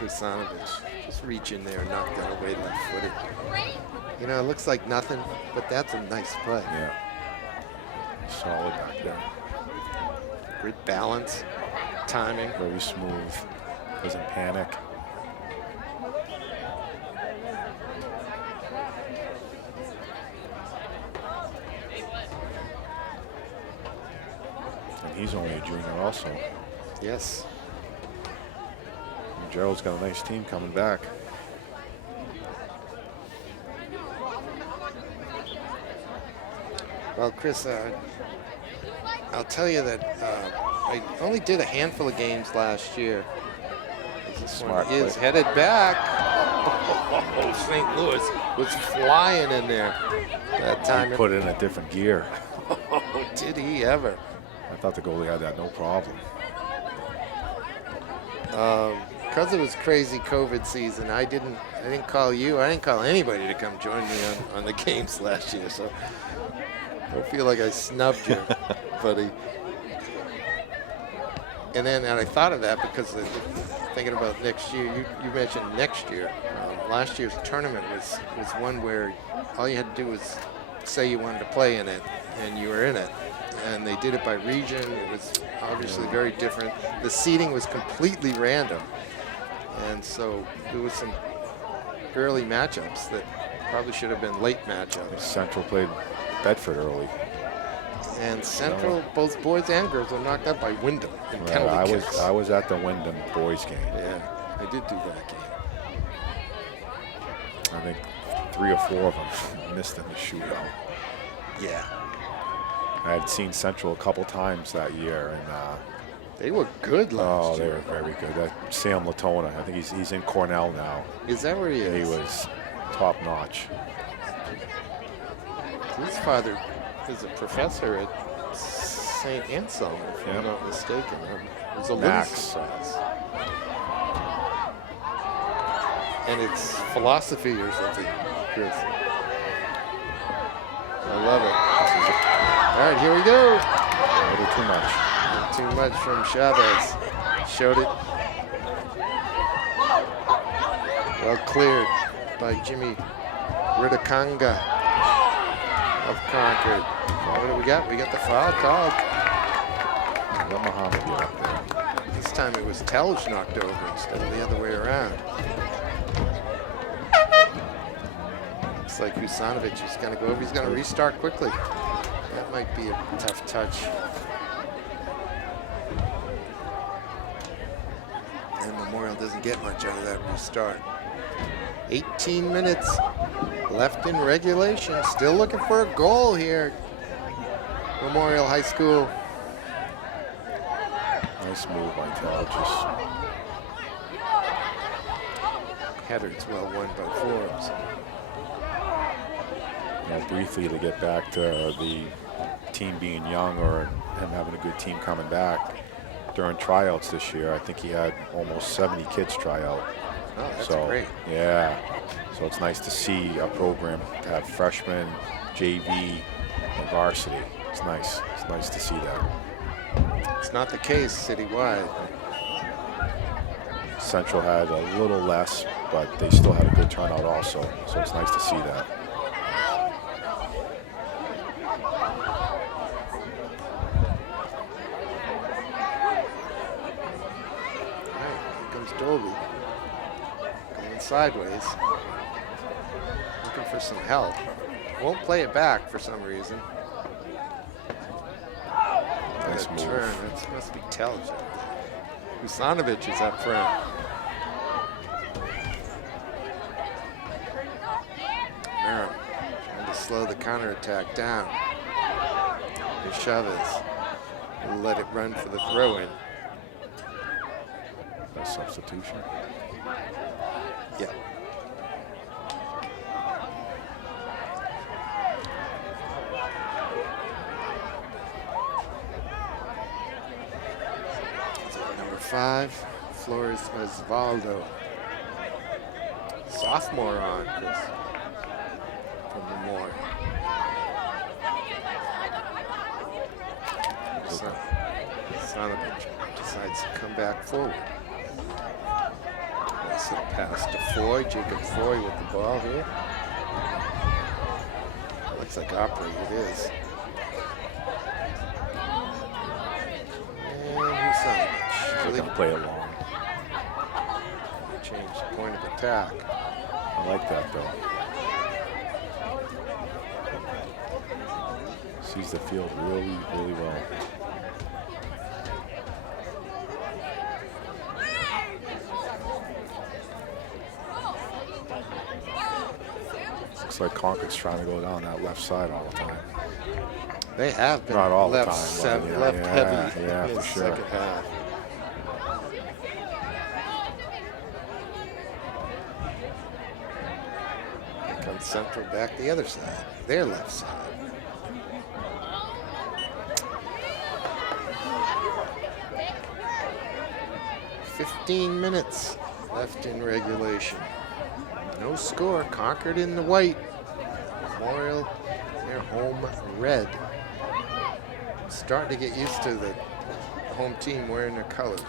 Hasanovich just reach in there and knock that away left-footed. You know, it looks like nothing, but that's a nice play. Yeah. Solid back there. Great balance, timing. Very smooth. Doesn't panic. And he's only a junior also. Yes. And Gerald's got a nice team coming back. Well, Chris, I'll tell you that I only did a handful of games last year. This Smart one is play. headed back. Oh, St. Louis was flying in there that time. He put it in a different gear. Oh, did he ever? I thought the goalie had that no problem. Because it was crazy COVID season, I didn't call you. I didn't call anybody to come join me on the games last year. So don't feel like I snubbed you, buddy. And I thought of that because thinking about next year. You mentioned next year. Last year's tournament was one where all you had to do was say you wanted to play in it, and you were in it. And they did it by region. It was obviously very different. The seating was completely random. And so there was some early matchups that probably should have been late matchups. Central played Bedford early. And Central, both boys and girls, were knocked out by Wyndham in penalty kicks. I was at the Wyndham boys game. Yeah, I did do that game. I think 3 or 4 of them missed in the shootout. Yeah. I had seen Central a couple times that year, and they were good last they year. were very good. Sam Latona, I think he's in Cornell now. Is that where he is? He was top notch. His father is a professor at St. Anselm, if I'm not mistaken. It was a little Max. surprise. And it's philosophy or something, Chris. I love it. All right, here we go. A little too much. Too much from Chavez. Showed it. Well cleared by Jimmy Ridakanga of Concord. What do we got? We got the foul called. Let Muhammad get up there. This time it was Telge knocked over instead of the other way around. Looks like Husanovic is going to go over. He's going to restart quickly. That might be a tough touch. And Memorial doesn't get much out of that restart. 18 minutes left in regulation. Still looking for a goal here. Memorial High School. Nice move by Telge. Header's well won by Forbes. Briefly to get back to the team being young or him having a good team coming back. During tryouts this year, I think he had almost 70 kids try out. Oh, that's So, great. yeah. So it's nice to see a program to have freshmen, JV, and varsity. It's nice. It's nice to see that. It's not the case citywide. Central had a little less, but they still had a good turnout also. So it's nice to see that. Dolby going sideways, looking for some help. Won't play it back for some reason. Nice That move. turn, that must be Telge. Husanovic is up front. Merrim trying to slow the counterattack down. Here's Chavez. He'll let it run for the throw-in. Substitution. Yeah. Number 5, Flores Osvaldo. sophomore on from Memorial. Sonovich decides to come back forward. Nice little pass to Foy. Jacob Foy with the ball here. Looks like Opry, it is. And Sonovich. They're going to play it long. Change the point of attack. I like that, though. Sees the field really, really well. Looks like Concord's trying to go down that left side all the time. They have been Not all the left, time, but yeah, left yeah, heavy yeah, in the for sure. second half. Here comes Central back the other side, their left side. "15 minutes left in regulation. No score. Concord in the white. Memorial, their home red. Starting to get used to the home team wearing their colors.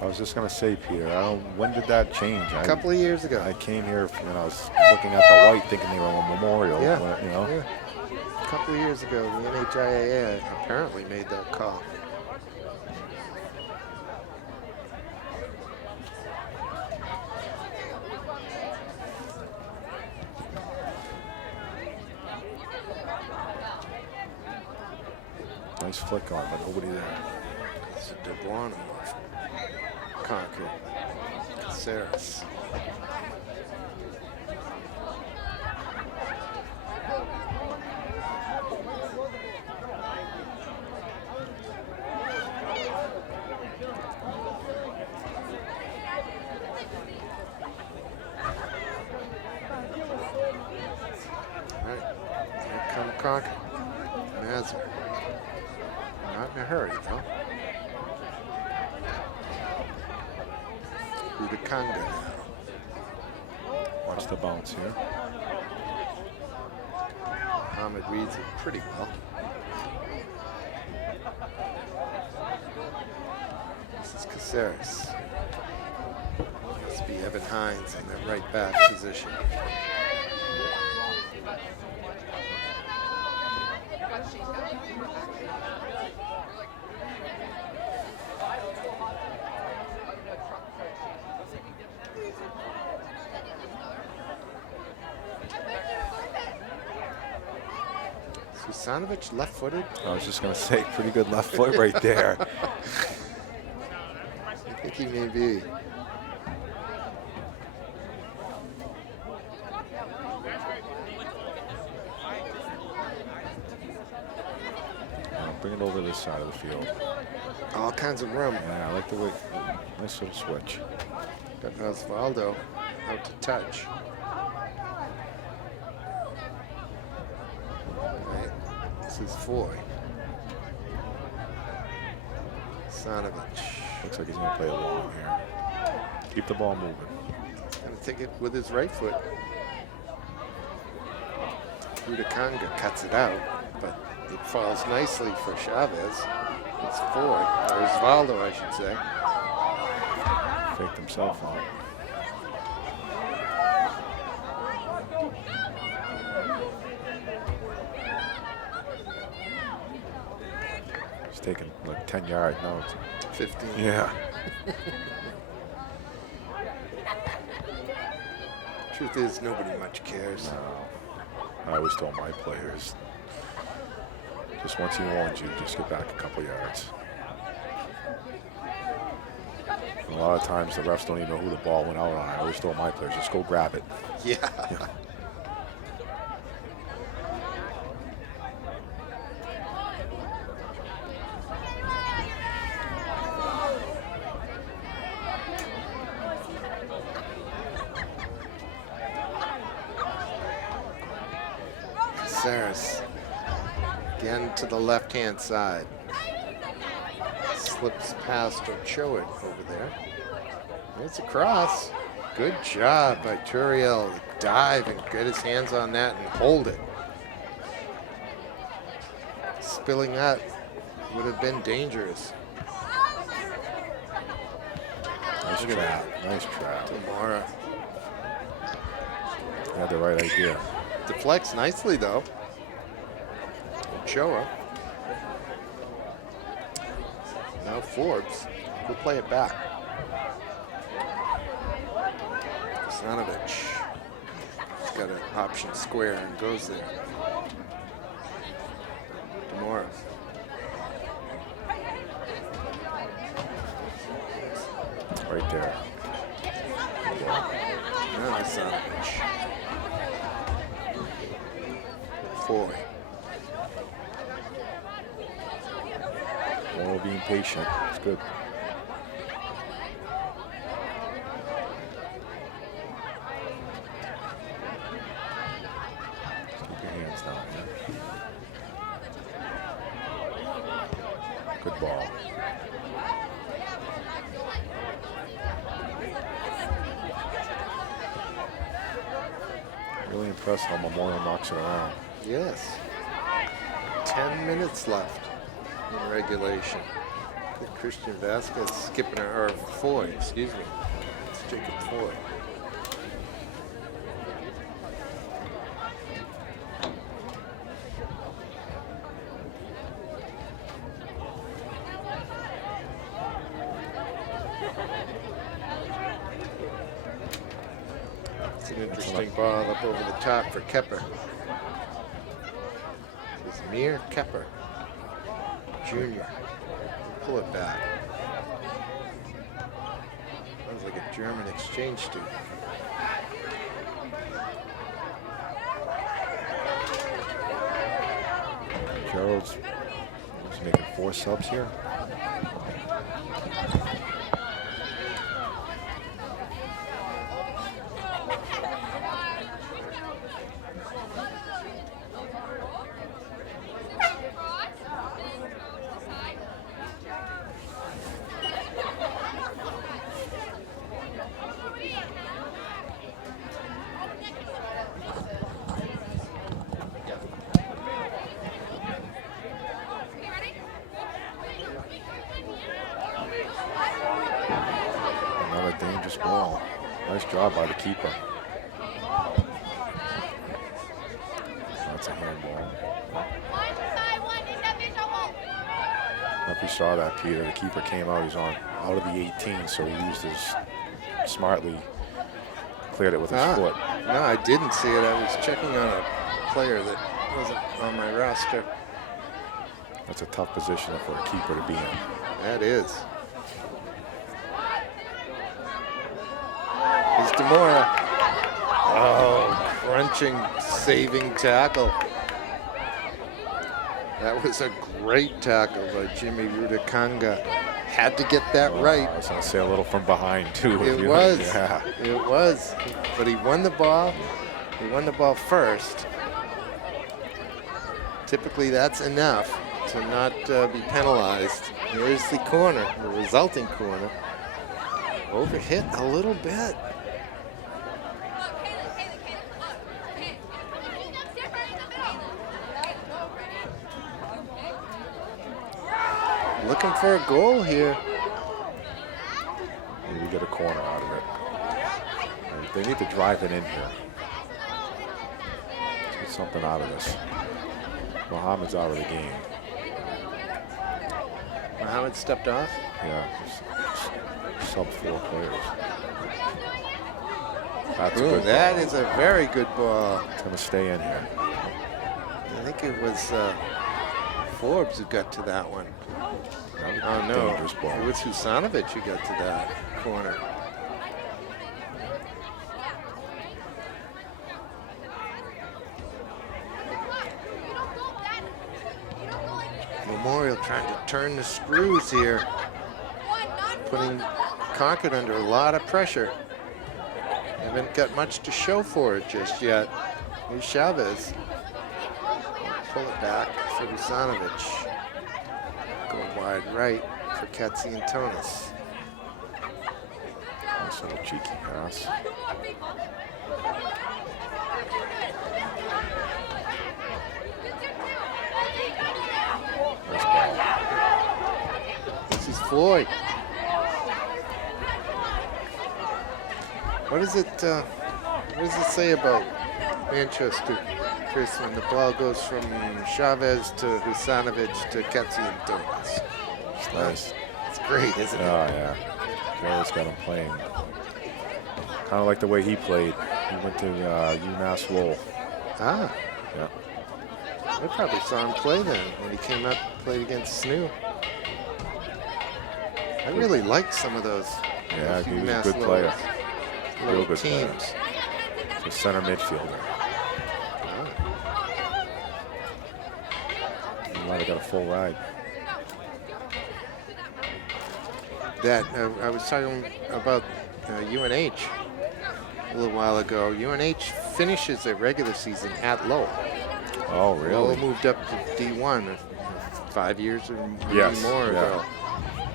I was just going to say, Peter, when did that change? A couple of years ago. I came here and I was looking at the white thinking they were a Memorial, Yeah, but, you know. yeah. A couple of years ago, the NHIAA apparently made that call. Nice flick on, but nobody there. It's a DeBuono of Concord. Caceres. All right, here come Concord. Mazur. Not in a hurry, though. Udakanga now. Watch the bounce here. Muhammad reads it pretty well. This is Caceres. Must be Evan Hines in that right back position. Susanovich left-footed. I was just going to say, pretty good left foot right there. I think he may be. Bring it over this side of the field. All kinds of room. Yeah, I like the way, nice little switch. Got Osvaldo out to touch. Right. This is Foy. Sonovich. Looks like he's going to play it long here. Keep the ball moving. Gonna take it with his right foot. Udakanga cuts it out, but it falls nicely for Chavez. It's Foy, or Osvaldo, I should say. Faked himself out. He's taking like 10 yards now. 15. Yeah. Truth is, nobody much cares. No. I always told my players, just once he warns you, just get back a couple yards. And a lot of times the refs don't even know who the ball went out on. I always told my players, just go grab it. Yeah. Caceres again to the left-hand side. Slips past Ochoa over there. It's a cross. Good job by Turiel to dive and get his hands on that and hold it. Spilling that would have been dangerous. Nice trap. Nice trap. Tamara Had the right idea. deflects nicely though. Ochoa. Now Forbes will play it back. Kosanovich. He's got an option square and goes there. Demora. Right there. Now Kosanovich. Foy. More being patient. It's good. Just keep your hands down here. Good ball. Really impressed how Memorial knocks it around. Yes. 10 minutes left in regulation. Good Christian Vasquez skipping, or Foy, excuse me. It's Jacob Foy. It's an interesting ball up over the top for Kepper. It's Mir Kepper, Jr. Pull it back. Sounds like a German exchange student. Gerald's making 4 subs here. Another dangerous ball. Nice job by the keeper. That's a handball. I don't know if you saw that, Peter. The keeper came out. He's on out of the 18, so he used his smartly cleared it with his foot. No, I didn't see it. I was checking on a player that wasn't on my roster. That's a tough position for a keeper to be in. That is. Here's Demora. Oh, crunching, saving tackle. That was a great tackle by Jimmy Rudakanga. Had to get that right. I was going to say a little from behind, too. It was. Yeah. It was. But he won the ball. He won the ball first. Typically, that's enough to not be penalized. Here's the corner, the resulting corner. Overhit a little bit. Looking for a goal here. Maybe get a corner out of it. They need to drive it in here. Let's get something out of this. Muhammad's out of the game. Muhammad stepped off. Yeah, just sub 4 players. That's Ooh, good. that is a very good ball. It's going to stay in here. I think it was Forbes who got to that one. That was Oh a no, dangerous ball. it was Husanovic who got to that corner. Memorial trying to turn the screws here, putting Concord under a lot of pressure. Haven't got much to show for it just yet. Here's Chavez. Pull it back for Husanovic. Go wide right for Katsi and Tonis. Nice little cheeky pass. Nice ball. This is Floyd. What does it say about Manchester, Chris, when the ball goes from Chavez to Husanovic to Katsiantonis? It's nice. It's great, isn't it? Oh, yeah. Gerald's got him playing kind of like the way he played. He went to UMass Lowell. Ah, Yeah. I probably saw him play then when he came up and played against Snoo. I really liked some of those. Yeah, those he was a UMass good player. little Real good player. teams. He's a center midfielder. He might have got a full ride. That I was talking about UNH a little while ago. UNH finishes their regular season at Lowell. Oh, Lowell really? moved up to D1 5 years or maybe Yes, more yeah. ago,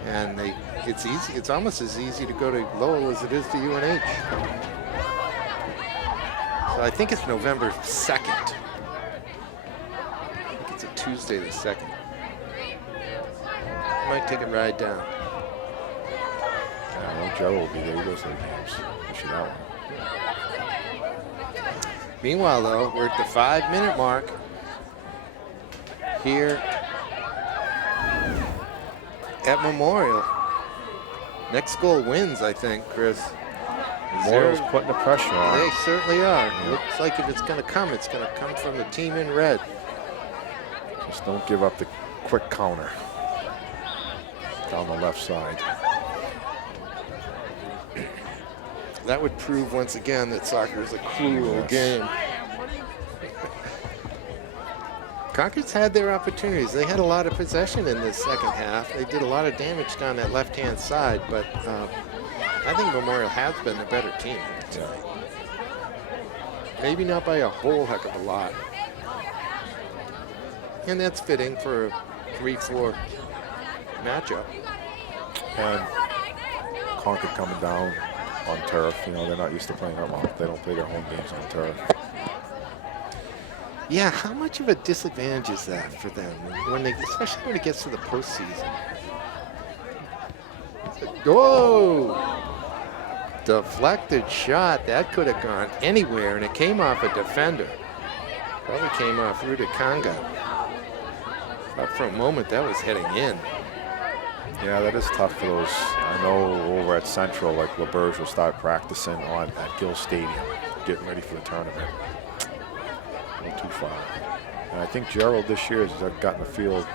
and it's easy. It's almost as easy to go to Lowell as it is to UNH. So I think it's November 2nd. I think it's a Tuesday the 2nd. Might take a ride down. Yeah, well, Joe will be there. He goes to the games. You should know. Meanwhile, though, we're at the 5-minute mark here at Memorial. Next goal wins, I think, Chris. Memorial's putting the pressure on. They certainly are. Looks like if it's going to come, it's going to come from the team in red. Just don't give up the quick counter down the left side. That would prove once again that soccer is a cruel Yes. game. Concord's had their opportunities. They had a lot of possession in this second half. They did a lot of damage down that left-hand side, but I think Memorial has been the better team tonight. Maybe not by a whole heck of a lot. And that's fitting for a 3-4 matchup. And Concord coming down on turf. You know, they're not used to playing that well. They don't play their home games on turf. Yeah, how much of a disadvantage is that for them, when they, especially when it gets to the postseason? Whoa! Deflected shot. That could have gone anywhere, and it came off a defender. Probably came off Ruta Kanga. Thought for a moment that was heading in. Yeah, that is tough for those. I know over at Central, like LaBerge will start practicing on at Gill Stadium, getting ready for the tournament. A little too far. And I think Gerald this year has gotten the field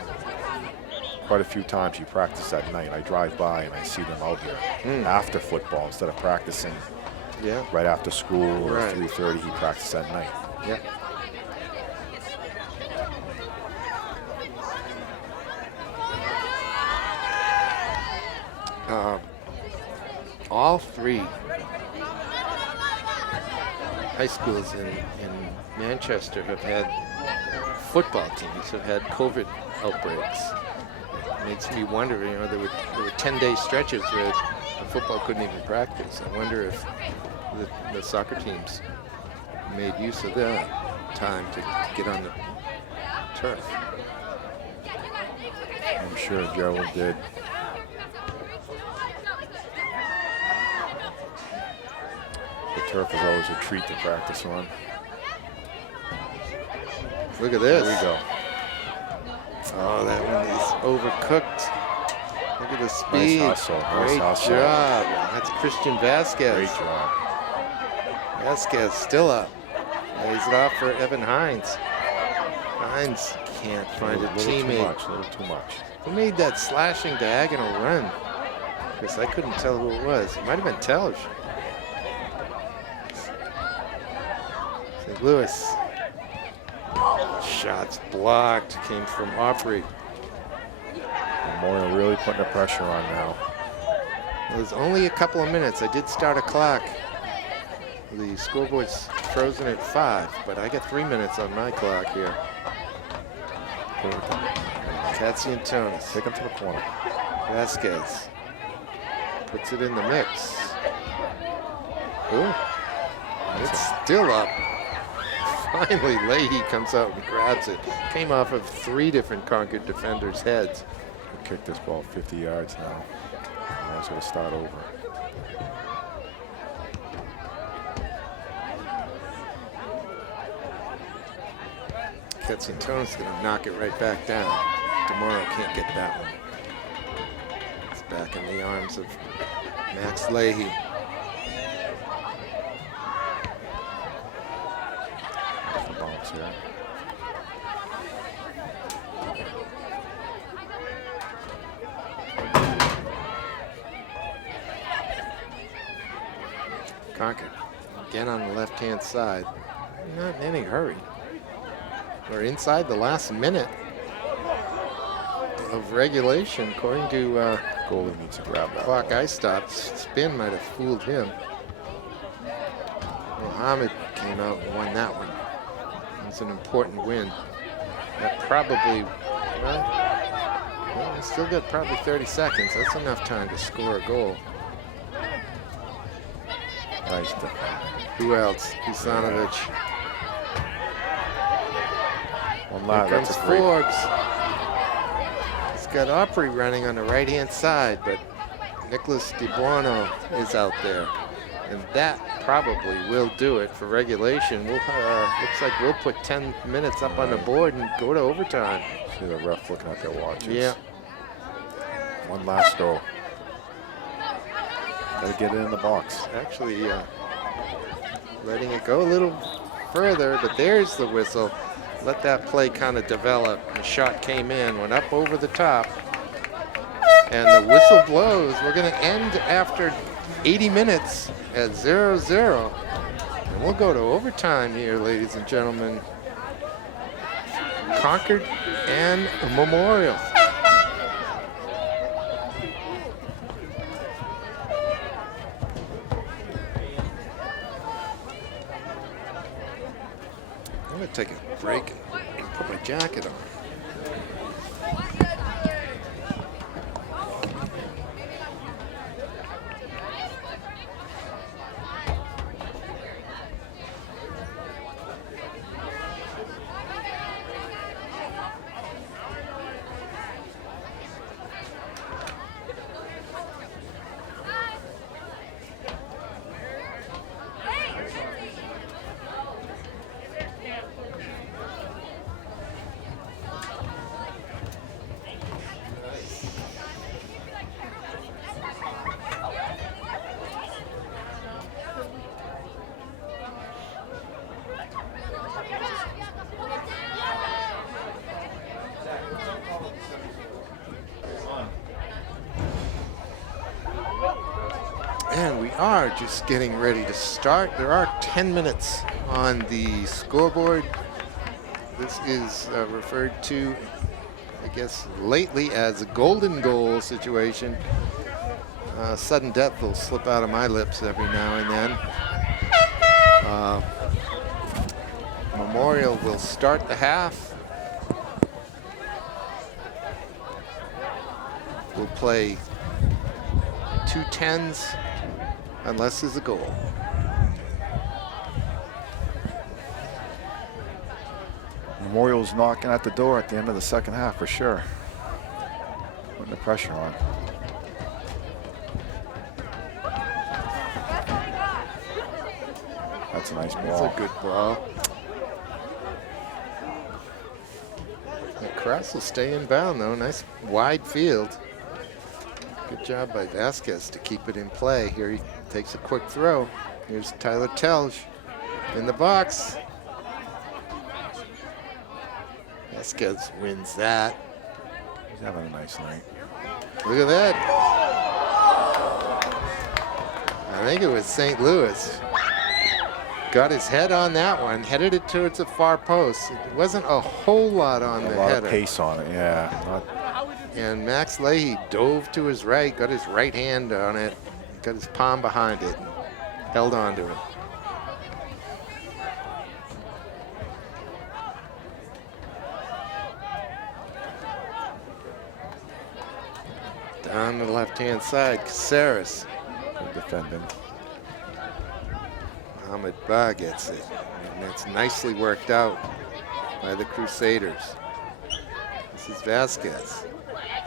quite a few times. He practiced at night. I drive by and I see them out here after football instead of practicing right after school or 3:30. He practiced at night. Yeah. All three high schools in Manchester have had football teams have had COVID outbreaks. Makes me wonder, you know, there were 10-day stretches where the football couldn't even practice. I wonder if the soccer teams made use of that time to get on the turf. I'm sure Gerald did. The turf is always a treat to practice on. Look at this. There we go. Oh, that one is overcooked. Look at the speed. Nice hustle. Nice Great hustle. job. That's Christian Vasquez. Great job. Vasquez still up. Lays it off for Evan Hines. Hines can't find a teammate. A little too much. Who made that slashing diagonal run? Because I couldn't tell who it was. It might have been Telge. St. Louis. Shots blocked. Came from Opry. Memorial really putting the pressure on now. It was only a couple of minutes. I did start a clock. The scoreboard's frozen at 5, but I got 3 minutes on my clock here. Katsiantonis. Take him to the corner. Vasquez puts it in the mix. Ooh, it's still up. Finally, Leahy comes out and grabs it. Came off of 3 different Concord defenders' heads. We'll kick this ball 50 yards now. Now it's going to start over. Ketzentone's going to knock it right back down. Tomorrow can't get that one. It's back in the arms of Max Leahy. The bounce here. Concord again on the left-hand side. Not in any hurry. We're inside the last minute of regulation, according to Goalie needs to grab that. clock I stopped. Spin might have fooled him. Mohammed came out and won that one. It was an important win. That probably, well, we still got probably 30 seconds. That's enough time to score a goal. Nice defense. Who else? Kusanovic. One Here lad, comes that's a great. Forbes. He's got Opry running on the right-hand side, but Nicholas DiBuono is out there. And that probably will do it for regulation. We'll, looks like we'll put 10 minutes up on the board and go to overtime. See the ref looking at their watches. Yeah. One last go. Gotta get it in the box. Actually, letting it go a little further, but there's the whistle. Let that play kind of develop. The shot came in, went up over the top, and the whistle blows. We're going to end after 80 minutes at 0-0, and we'll go to overtime here, ladies and gentlemen. Concord and Memorial. I'm going to take a break and put my jacket on. And we are just getting ready to start. There are 10 minutes on the scoreboard. This is referred to, I guess, lately as a golden goal situation. Sudden death will slip out of my lips every now and then. Memorial will start the half. We'll play 2 10s. Unless there's a goal. Memorial's knocking at the door at the end of the second half for sure. Putting the pressure on. That's a nice ball. That's a good ball. The cross will stay in bound though. Nice wide field. Good job by Vasquez to keep it in play. Here he takes a quick throw. Here's Tyler Telge in the box. Vasquez wins that. He's having a nice night. Look at that. I think it was St. Louis. Got his head on that one, headed it towards the far post. It wasn't a whole lot on the A lot header. of pace on it, yeah. And Max Leahy dove to his right, got his right hand on it, got his palm behind it, and held on to it. Down the left-hand side, Caceres defending. Ahmed Ba gets it. And it's nicely worked out by the Crusaders. This is Vasquez.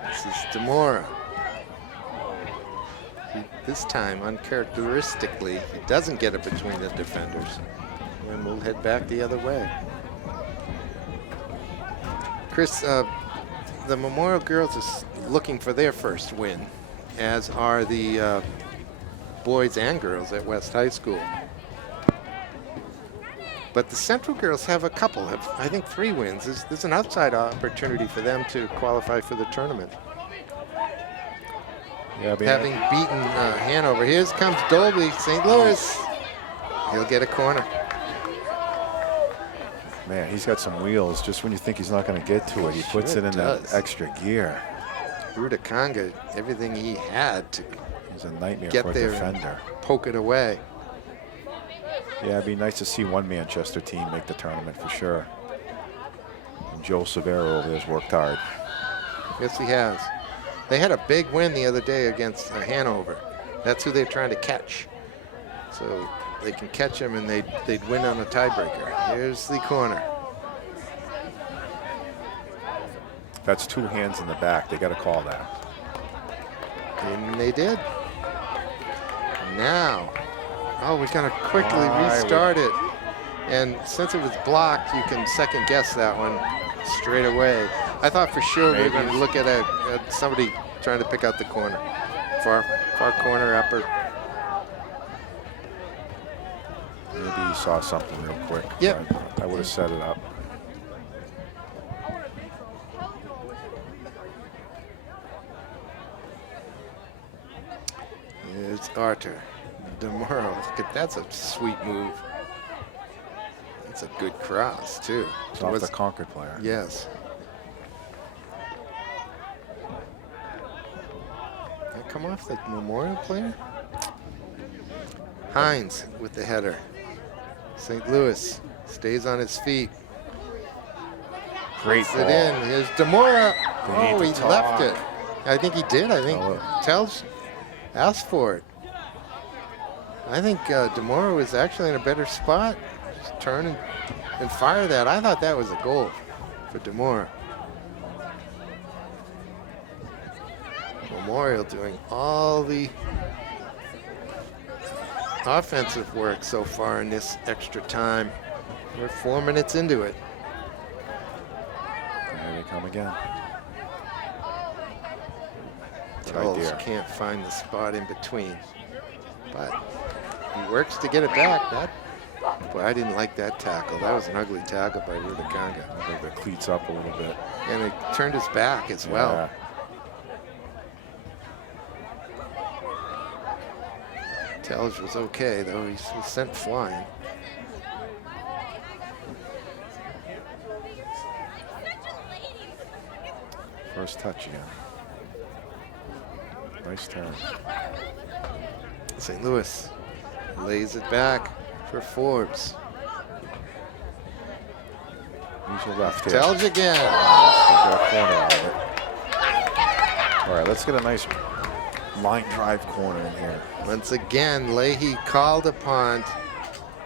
This is Demora. This time, uncharacteristically, he doesn't get it between the defenders. And we'll head back the other way. Chris, the Memorial girls is looking for their first win, as are the boys and girls at West High School. But the Central girls have a couple, I think 3 wins. There's an outside opportunity for them to qualify for the tournament. Yeah, Having beaten Hanover. Here comes Dolby, St. Louis. He'll get a corner. man, he's got some wheels. Just when you think he's not going to get to it, he puts it in that extra gear. Rudakanga, everything he had to He's a nightmare get for a there, defender. Poke it away. Yeah, it'd be nice to see one Manchester team make the tournament for sure. And Joe Severo over there's worked hard. Yes, he has. They had a big win the other day against Hanover. That's who they're trying to catch. So they can catch him and they'd win on a tiebreaker. Here's the corner. That's 2 hands in the back. They got to call that. And they did. Now, we're going to quickly restart it. And since it was blocked, you can second guess that one straight away. I thought for sure we were going to look at somebody trying to pick out the corner. Far corner, upper. Maybe he saw something real quick. Yep. I would have set it up. It's Arthur DeMoro. That's a sweet move. That's a good cross, too. It's off the Concord player. Yes. That come off the Memorial player? Hines with the header. St. Louis stays on his feet. Great Puts ball. it in. Here's DeMora. They need He to left talk. it. I think he did. I think Tells asked for it. I think DeMora was actually in a better spot. Just turn and fire that. I thought that was a goal for DeMora. Memorial doing all the offensive work so far in this extra time. We're 4 minutes into it. There they come again. Good Tells idea. can't find the spot in between, but he works to get it back. Boy, I didn't like that tackle. That was an ugly tackle by Rudakanga. I think the cleats up a little bit. And he turned his back as well. Yeah. Telge was okay, though. He was sent flying. First touch again. Nice turn. St. Louis lays it back for Forbes. Use your left here. Telge again. Get a corner out of it. All right, let's get a nice line drive corner in here. Once again, Leahy called upon to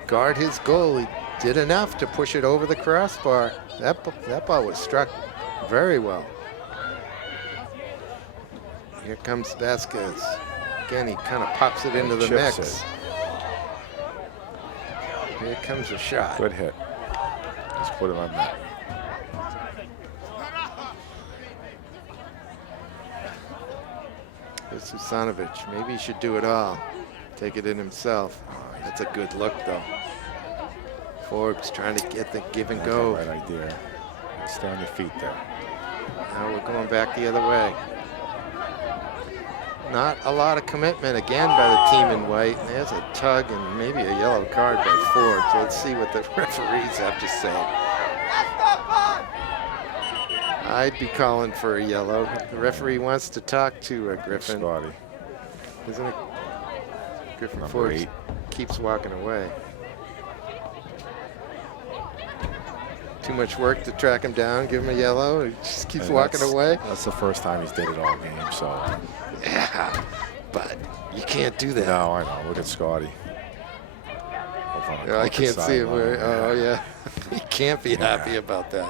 guard his goal. He did enough to push it over the crossbar. That ball was struck very well. Here comes Vasquez. Again, he kind of pops it into the Chips mix. it. Here comes a shot. Good hit. Just put it on that. Here's Susanovic. Maybe he should do it all. Take it in himself. That's a good look, though. Forbes trying to get the give and go. Right idea. Stay on your feet there. Now we're going back the other way. Not a lot of commitment again by the team in white. There's a tug and maybe a yellow card by Forbes. Let's see what the referees have to say. I'd be calling for a yellow. The referee wants to talk to Griffin. Scotty. Isn't it? Griffin Number Forbes 8. keeps walking away. Too much work to track him down, give him a yellow. He just keeps And walking away. That's the first time he's did it all game, so. Yeah, but You can't do that. No, I know. Look at Scotty. I can't see it. Oh, yeah. He can't be happy about that.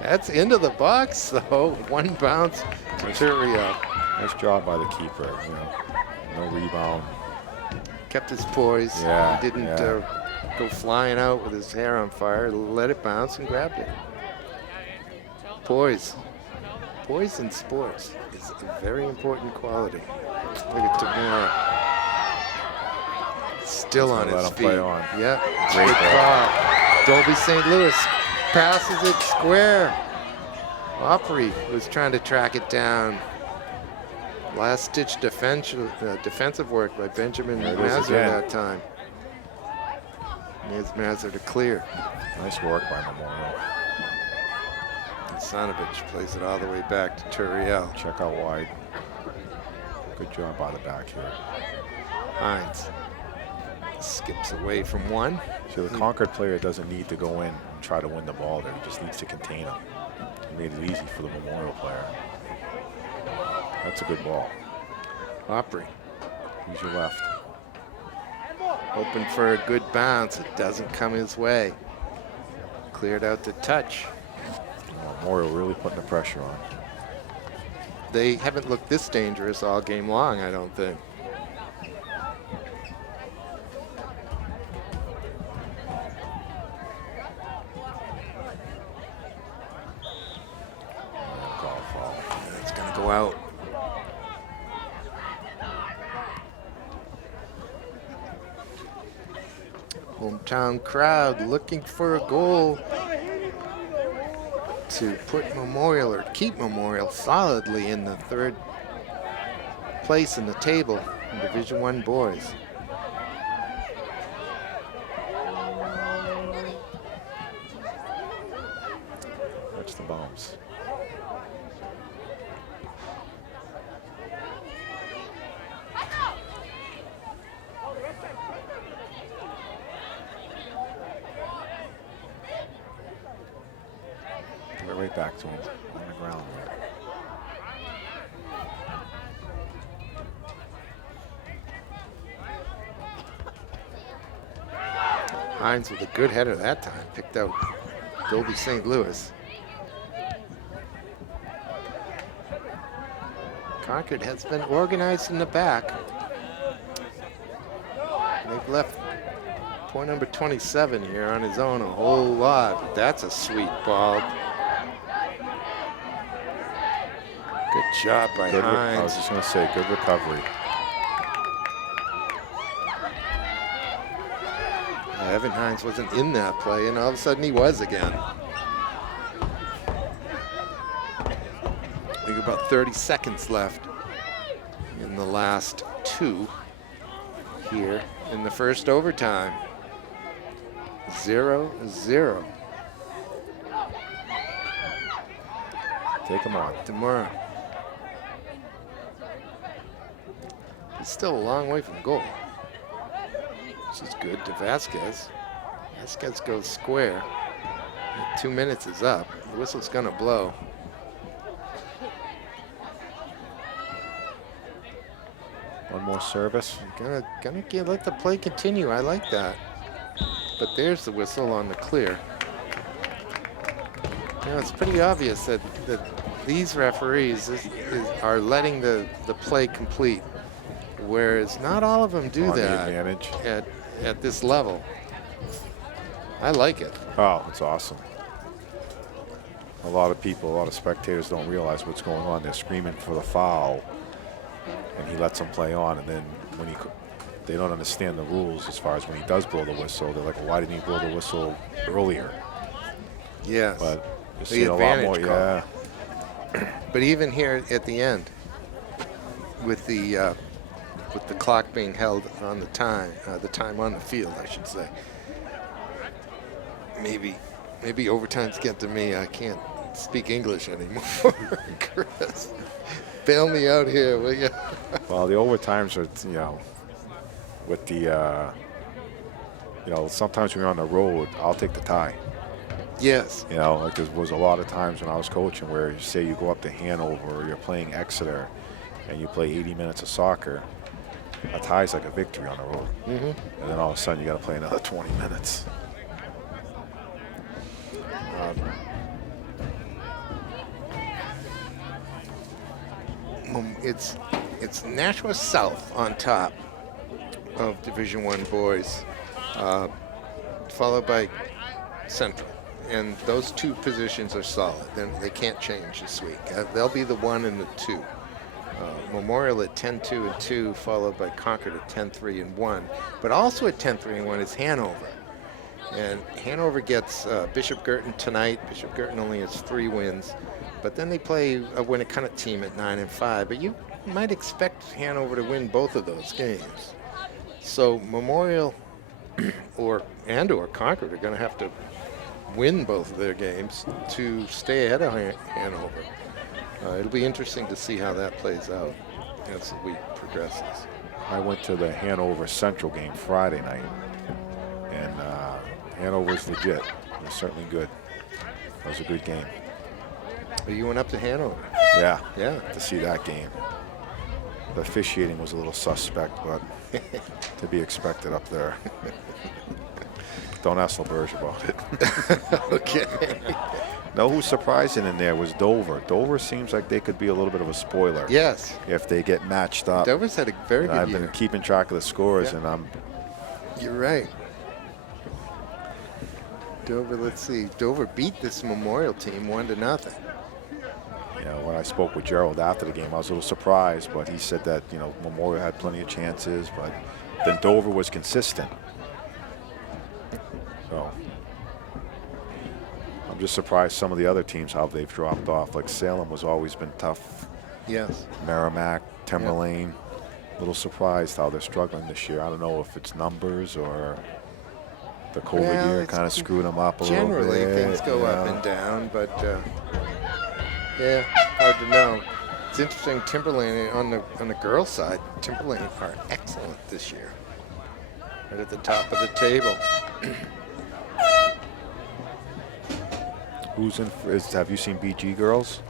That's into the box, though. One bounce to Turriel. Nice job by the keeper. No rebound. Kept his poise. Yeah, He didn't go flying out with his hair on fire. Let it bounce and grabbed it. Poise. Poise in sports is a very important quality. Look at Tamura. Still on his feet. Play on. Yeah, Great ball. Dolby St. Louis passes it square. Opry was trying to track it down. Last-ditch defensive work by Benjamin Mazur that time. There's Mazur to clear. Nice work by Memorial. And Sanovich plays it all the way back to Turriel. Check out wide. Good job by the back here. Hines skips away from one. So the Concord player doesn't need to go in and try to win the ball there. He just needs to contain him. He made it easy for the Memorial player. That's a good ball. Opry. Use your left. Hoping for a good bounce. It doesn't come his way. Cleared out to touch. Memorial really putting the pressure on. They haven't looked this dangerous all game long, I don't think. Call foul. It's going to go out. Hometown crowd looking for a goal to put Memorial or keep Memorial solidly in the third place in the table in Division I boys. That's the bounce. Right back to him on the ground there. Hines with a good header that time. Picked out Dolby St. Louis. Concord has been organized in the back. They've left point number 27 here on his own a whole lot. But that's a sweet ball. Good job by Hines. I was just going to say, good recovery. Evan Hines wasn't in that play, and all of a sudden he was again. I think about 30 seconds left in the last two here in the first overtime. 0-0. Take him on. Tomorrow. He's still a long way from goal. This is good to Vasquez. Vasquez goes square. 2 minutes is up. The whistle's gonna blow. One more service. Let the play continue. I like that. But there's the whistle on the clear. It's pretty obvious that these referees are letting the play complete, whereas not all of them do that at this level. I like it. Oh, it's awesome. A lot of spectators don't realize what's going on. They're screaming for the foul, and he lets them play on. And then when they don't understand the rules as far as when he does blow the whistle, they're like, well, why didn't he blow the whistle earlier? Yes. But you see a lot more, yeah. But even here at the end, with the clock being held on the time on the field, I should say. Maybe overtime's get to me. I can't speak English anymore. Chris, bail me out here, will you? Well, the overtimes are, with the, sometimes when you're on the road, I'll take the tie. Yes. Like there was a lot of times when I was coaching where you say you go up to Hanover or you're playing Exeter and you play 80 minutes of soccer A tie is like a victory on the road. And then all of a sudden you got to play another 20 minutes. It's Nashua South on top of Division I boys, followed by Central. And those two positions are solid. They can't change this week. They'll be the 1 and the 2. Memorial at 10-2 and 2, followed by Concord at 10-3 and 1. But also at 10-3 and 1 is Hanover. And Hanover gets Bishop Girton tonight. Bishop Girton only has 3 wins. But then they play a Winnicott team at 9 and 5. But you might expect Hanover to win both of those games. So Memorial or Concord are going to have to win both of their games to stay ahead of Hanover. It'll be interesting to see how that plays out as the week progresses. I went to the Hanover Central game Friday night, and Hanover's legit. They're certainly good. It was a good game. You went up to Hanover? Yeah. Yeah. To see that game. The officiating was a little suspect, but to be expected up there. Don't ask LaBerge about it. Okay. No, who's surprising in there was Dover. Dover seems like they could be a little bit of a spoiler. Yes. If they get matched up. Dover's had a very good I've year. been keeping track of the scores, Yeah. and I'm. You're right. Dover, let's see. Dover beat this Memorial team 1-0. You know, when I spoke with Gerald after the game, I was a little surprised, but he said that, you know, Memorial had plenty of chances, but then Dover was consistent. So I'm just surprised some of the other teams, how they've dropped off. Like Salem has always been tough. Yes. Merrimack, Timberlane. A little surprised how they're struggling this year. I don't know if it's numbers or the COVID year kind of screwed them up a little bit. Generally, things go up and down, but yeah, hard to know. It's interesting. Timberlane on the girls' side, Timberlane are excellent this year. Right at the top of the table. Who's in? Have you seen BG girls?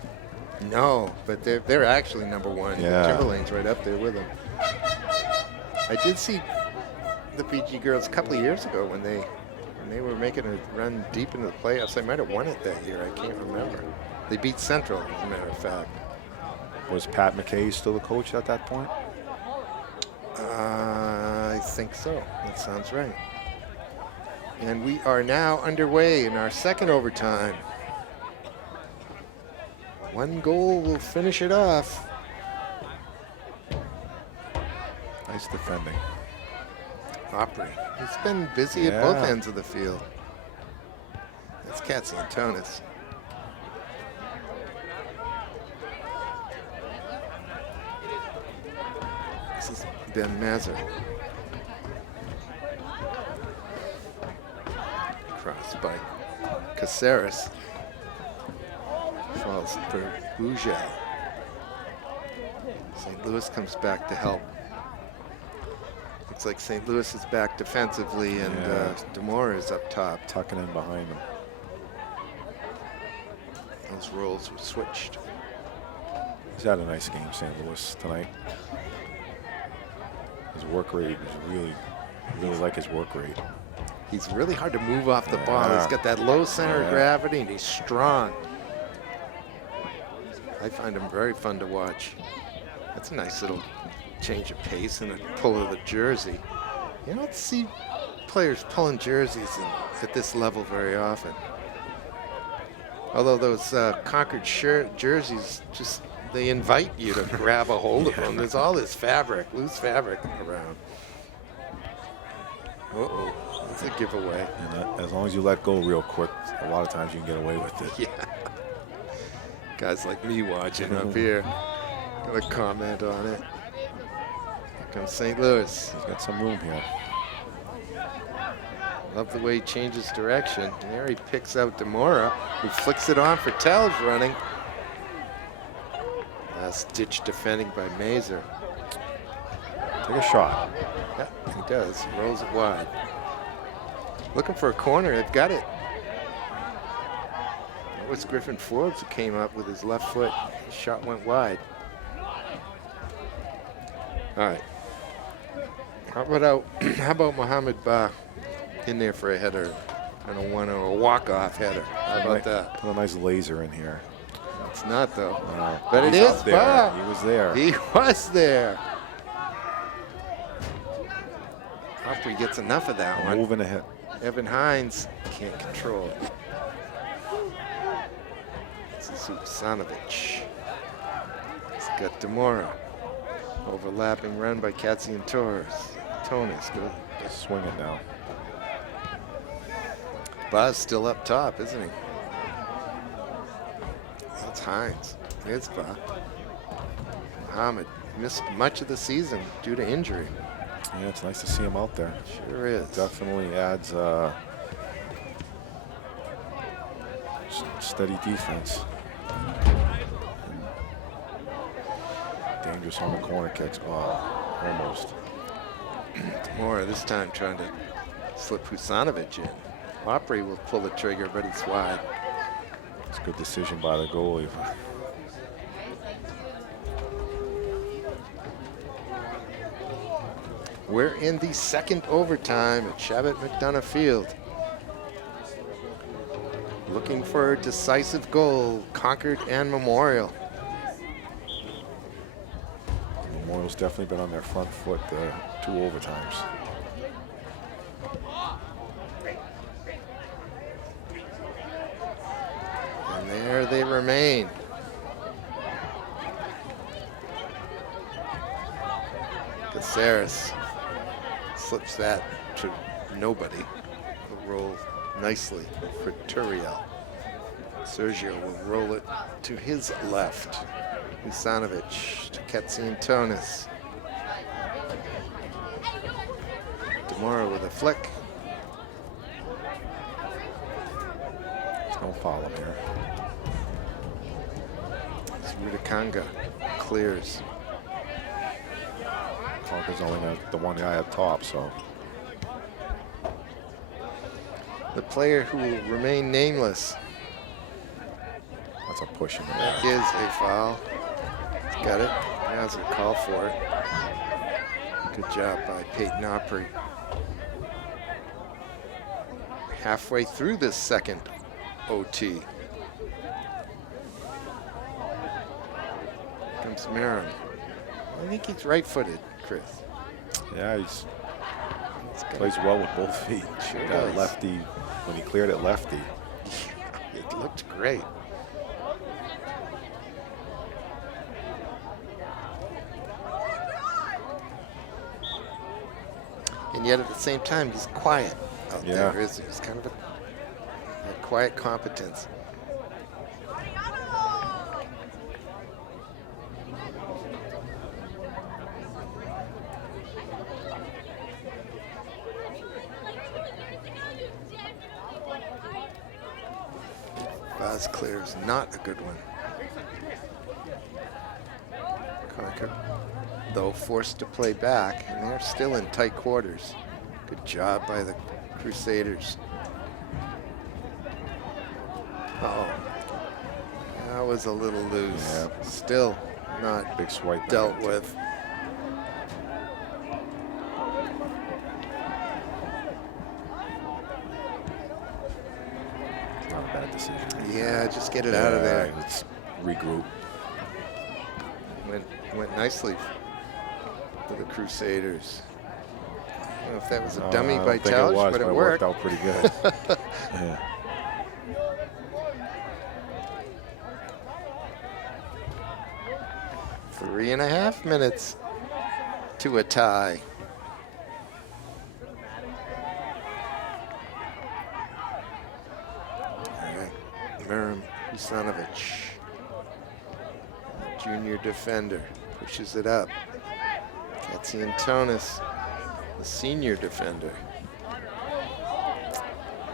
No, but they're actually number 1. Yeah. Timberlane's right up there with them. I did see the PG girls a couple of years ago when they were making a run deep into the playoffs. They might have won it that year. I can't remember. They beat Central, as a matter of fact. Was Pat McKay still the coach at that point? I think so. That sounds right. And we are now underway in our second overtime. 1 goal will finish it off. Nice defending. Opry. He's been busy at both ends of the field. That's Katziantonis. This is Ben Mazur. Crossed by Caceres. Falls for Bougel. St. Louis comes back to help. Looks like St. Louis is back defensively, and Demore is up top. Tucking in behind them. Those roles were switched. He's had a nice game, St. Louis, tonight. His work rate is really like his work rate. He's really hard to move off the ball. He's got that low center of gravity, and he's strong. I find him very fun to watch. That's a nice little change of pace and a pull of the jersey. You don't see players pulling jerseys at this level very often. Although those Concord jerseys, just they invite you to grab a hold of them. There's all this fabric, loose fabric around. Uh-oh, that's a giveaway. And as long as you let go real quick, a lot of times you can get away with it. Yeah. Guys like me watching up here, gonna comment on it. Here comes St. Louis. He's got some room here. Love the way he changes direction. And there he picks out Demora, who flicks it on for Tell's running. Last ditch defending by Mazur. Take a shot. Yeah, he does. He rolls it wide. Looking for a corner. They've got it. That was Griffin Forbes who came up with his left foot. His shot went wide. All right. How about Mohammed Ba in there for a header and a walk-off header? How about that? Put a nice laser in here. It's not though. No, But it he's is up there. Ba. He was there. He was there. Opry gets enough of that one. Moving ahead. Evan Hines can't control it. It's Zuksanovic. It's got Demora. Overlapping run by Katsian Tonis. Good. Just swing it now. Buzz still up top, isn't he? That's Hines. It's Buzz. Muhammad missed much of the season due to injury. Yeah, it's nice to see him out there. Sure is. Definitely adds steady defense. Dangerous on the corner kicks. Wow, almost. Demora this time trying to slip Husanovic in. Opry will pull the trigger, but it's wide. It's a good decision by the goalie. We're in the second overtime at Shabbat McDonough Field. Looking for a decisive goal, Concord and Memorial. Memorial's definitely been on their front foot the 2 overtimes. And there they remain. Caceres slips that to nobody. He'll roll nicely for Turiel. Sergio will roll it to his left. Husanovic to Katsiantonis. Demora with a flick. There's no foul here. It's Rudakanga clears. Concord's only got the one guy up top, so. The player who will remain nameless. That's a push in the That back. is a foul. He's got it. Now's a call for it. Good job by Peyton Opry. Halfway through this second OT. Comes Marin. I think he's right-footed, Chris. Yeah, plays well with both feet. Sure That does. lefty, when he cleared it lefty. It looked great. And yet at the same time, he's quiet out there, isn't he? He's kind of a quiet competence. Buzz clears not a good one. Concord, though, forced to play back, and they're still in tight quarters. Good job by the Crusaders. Uh-oh. That was a little loose. Yeah. Still not Big swipe. dealt with. Not a bad decision. Yeah, just get it out of there. Let's regroup. Went nicely for the Crusaders. I don't know if that was a dummy by Talge, but it worked. Out pretty good. Yeah. Three and a half minutes to a tie. All right, Miram Husanovic, junior defender, pushes it up. Katsiantonis, the senior defender.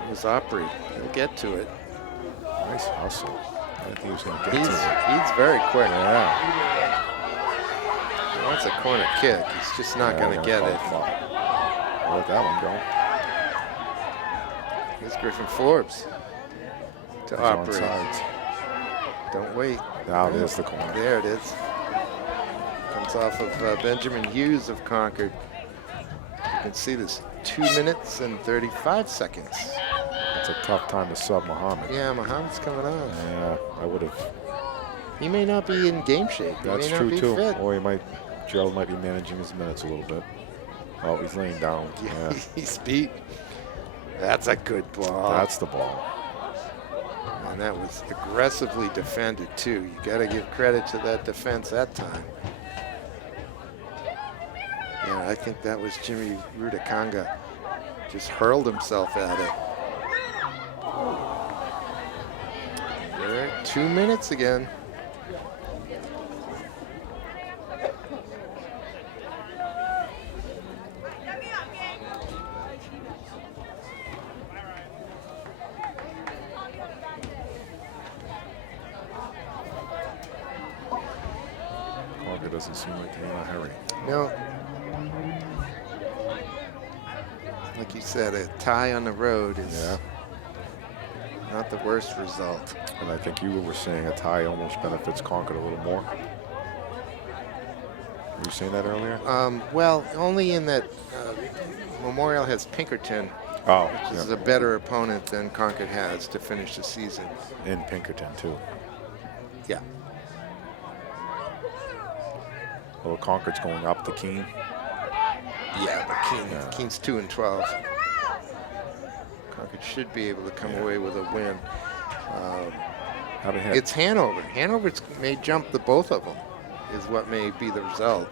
Here's Opry. He'll get to it. Nice hustle. I didn't think he was going to get to it. He's very quick. Yeah. That's a corner kick. He's just not going to get it. I'll let that one go. Here's Griffin Forbes to He's on Opry. sides. Don't wait. Now there's the corner. There it is. Comes off of Benjamin Hughes of Concord. You can see this 2 minutes and 35 seconds. It's a tough time to sub Muhammad. Yeah, Muhammad's coming on. Yeah, I would have. He may not be in game shape. He That's may not true be too. fit. Or Gerald might be managing his minutes a little bit. Oh, he's laying down. Yeah. He's beat. That's a good ball. That's the ball. And that was aggressively defended too. You got to give credit to that defense that time. Yeah, I think that was Jimmy Rudakanga. Just hurled himself at it. We're at 2 minutes again. Concord doesn't seem like they're in a hurry. No. Like you said, a tie on the road is not the worst result. And I think you were saying a tie almost benefits Concord a little more. Were you saying that earlier? Well, only in that Memorial has Pinkerton, which is a better opponent than Concord has to finish the season. In Pinkerton, too. Yeah. Well, Concord's going up to Keene. Yeah, but Keene's 2 and 12. Concord should be able to come away with a win. It's Hanover. Hanover may jump the both of them, is what may be the result.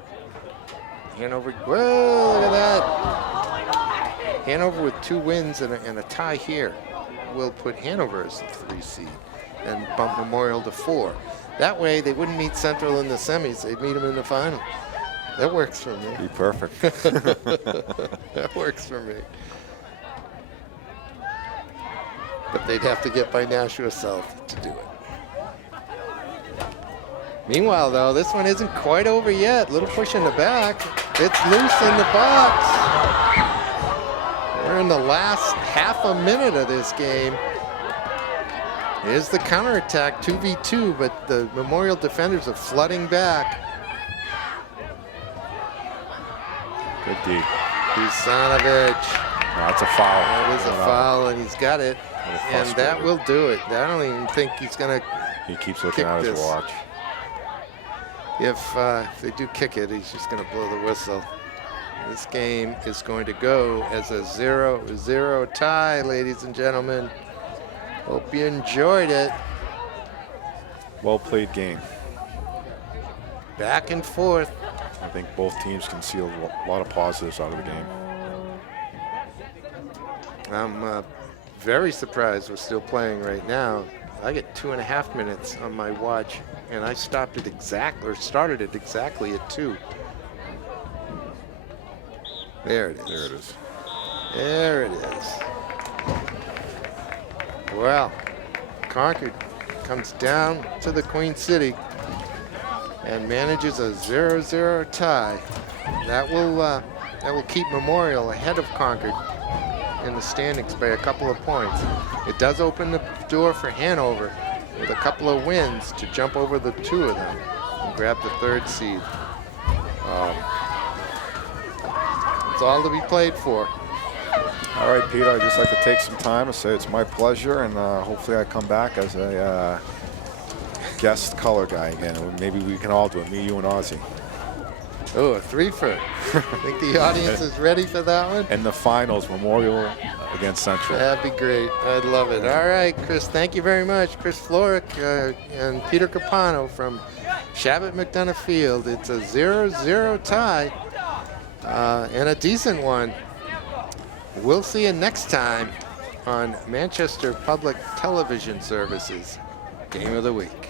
Hanover, whoa, look at that. Hanover with 2 wins and a tie here will put Hanover as the 3 seed and bump Memorial to 4. That way they wouldn't meet Central in the semis, they'd meet them in the final. That works for me. Be perfect. That works for me. But they'd have to get by Nashua South to do it. Meanwhile, though, this one isn't quite over yet. Little push in the back. It's loose in the box. We're in the last half a minute of this game. Here's the counterattack, 2v2, but the Memorial defenders are flooding back. Good D. Husanovich. That's a foul. That is a foul, and he's got it. And that will do it. I don't even think he's going to. He keeps looking at his watch. If they do kick it, he's just going to blow the whistle. This game is going to go as a 0-0 tie, ladies and gentlemen. Hope you enjoyed it. Well played game. Back and forth. I think both teams can see a lot of positives out of the game. I'm very surprised we're still playing right now. I get 2.5 minutes on my watch, and I started it exactly at 2. There it is. There it is. There it is. Well, Concord comes down to the Queen City and manages a 0-0 tie. That will keep Memorial ahead of Concord in the standings by a couple of points. It does open the door for Hanover with a couple of wins to jump over the 2 of them and grab the 3rd seed. It's all to be played for. All right, Peter, I'd just like to take some time to say it's my pleasure, and hopefully I come back as a guest color guy again. Maybe we can all do it, me, you, and Ozzy. Oh, a 3-fer. I think the audience is ready for that one. And the finals, Memorial against Central. That'd be great. I'd love it. All right, Chris, thank you very much. Chris Florick and Peter Capano from Shabbat McDonough Field. It's a 0-0 tie and a decent one. We'll see you next time on Manchester Public Television Services Game of the Week.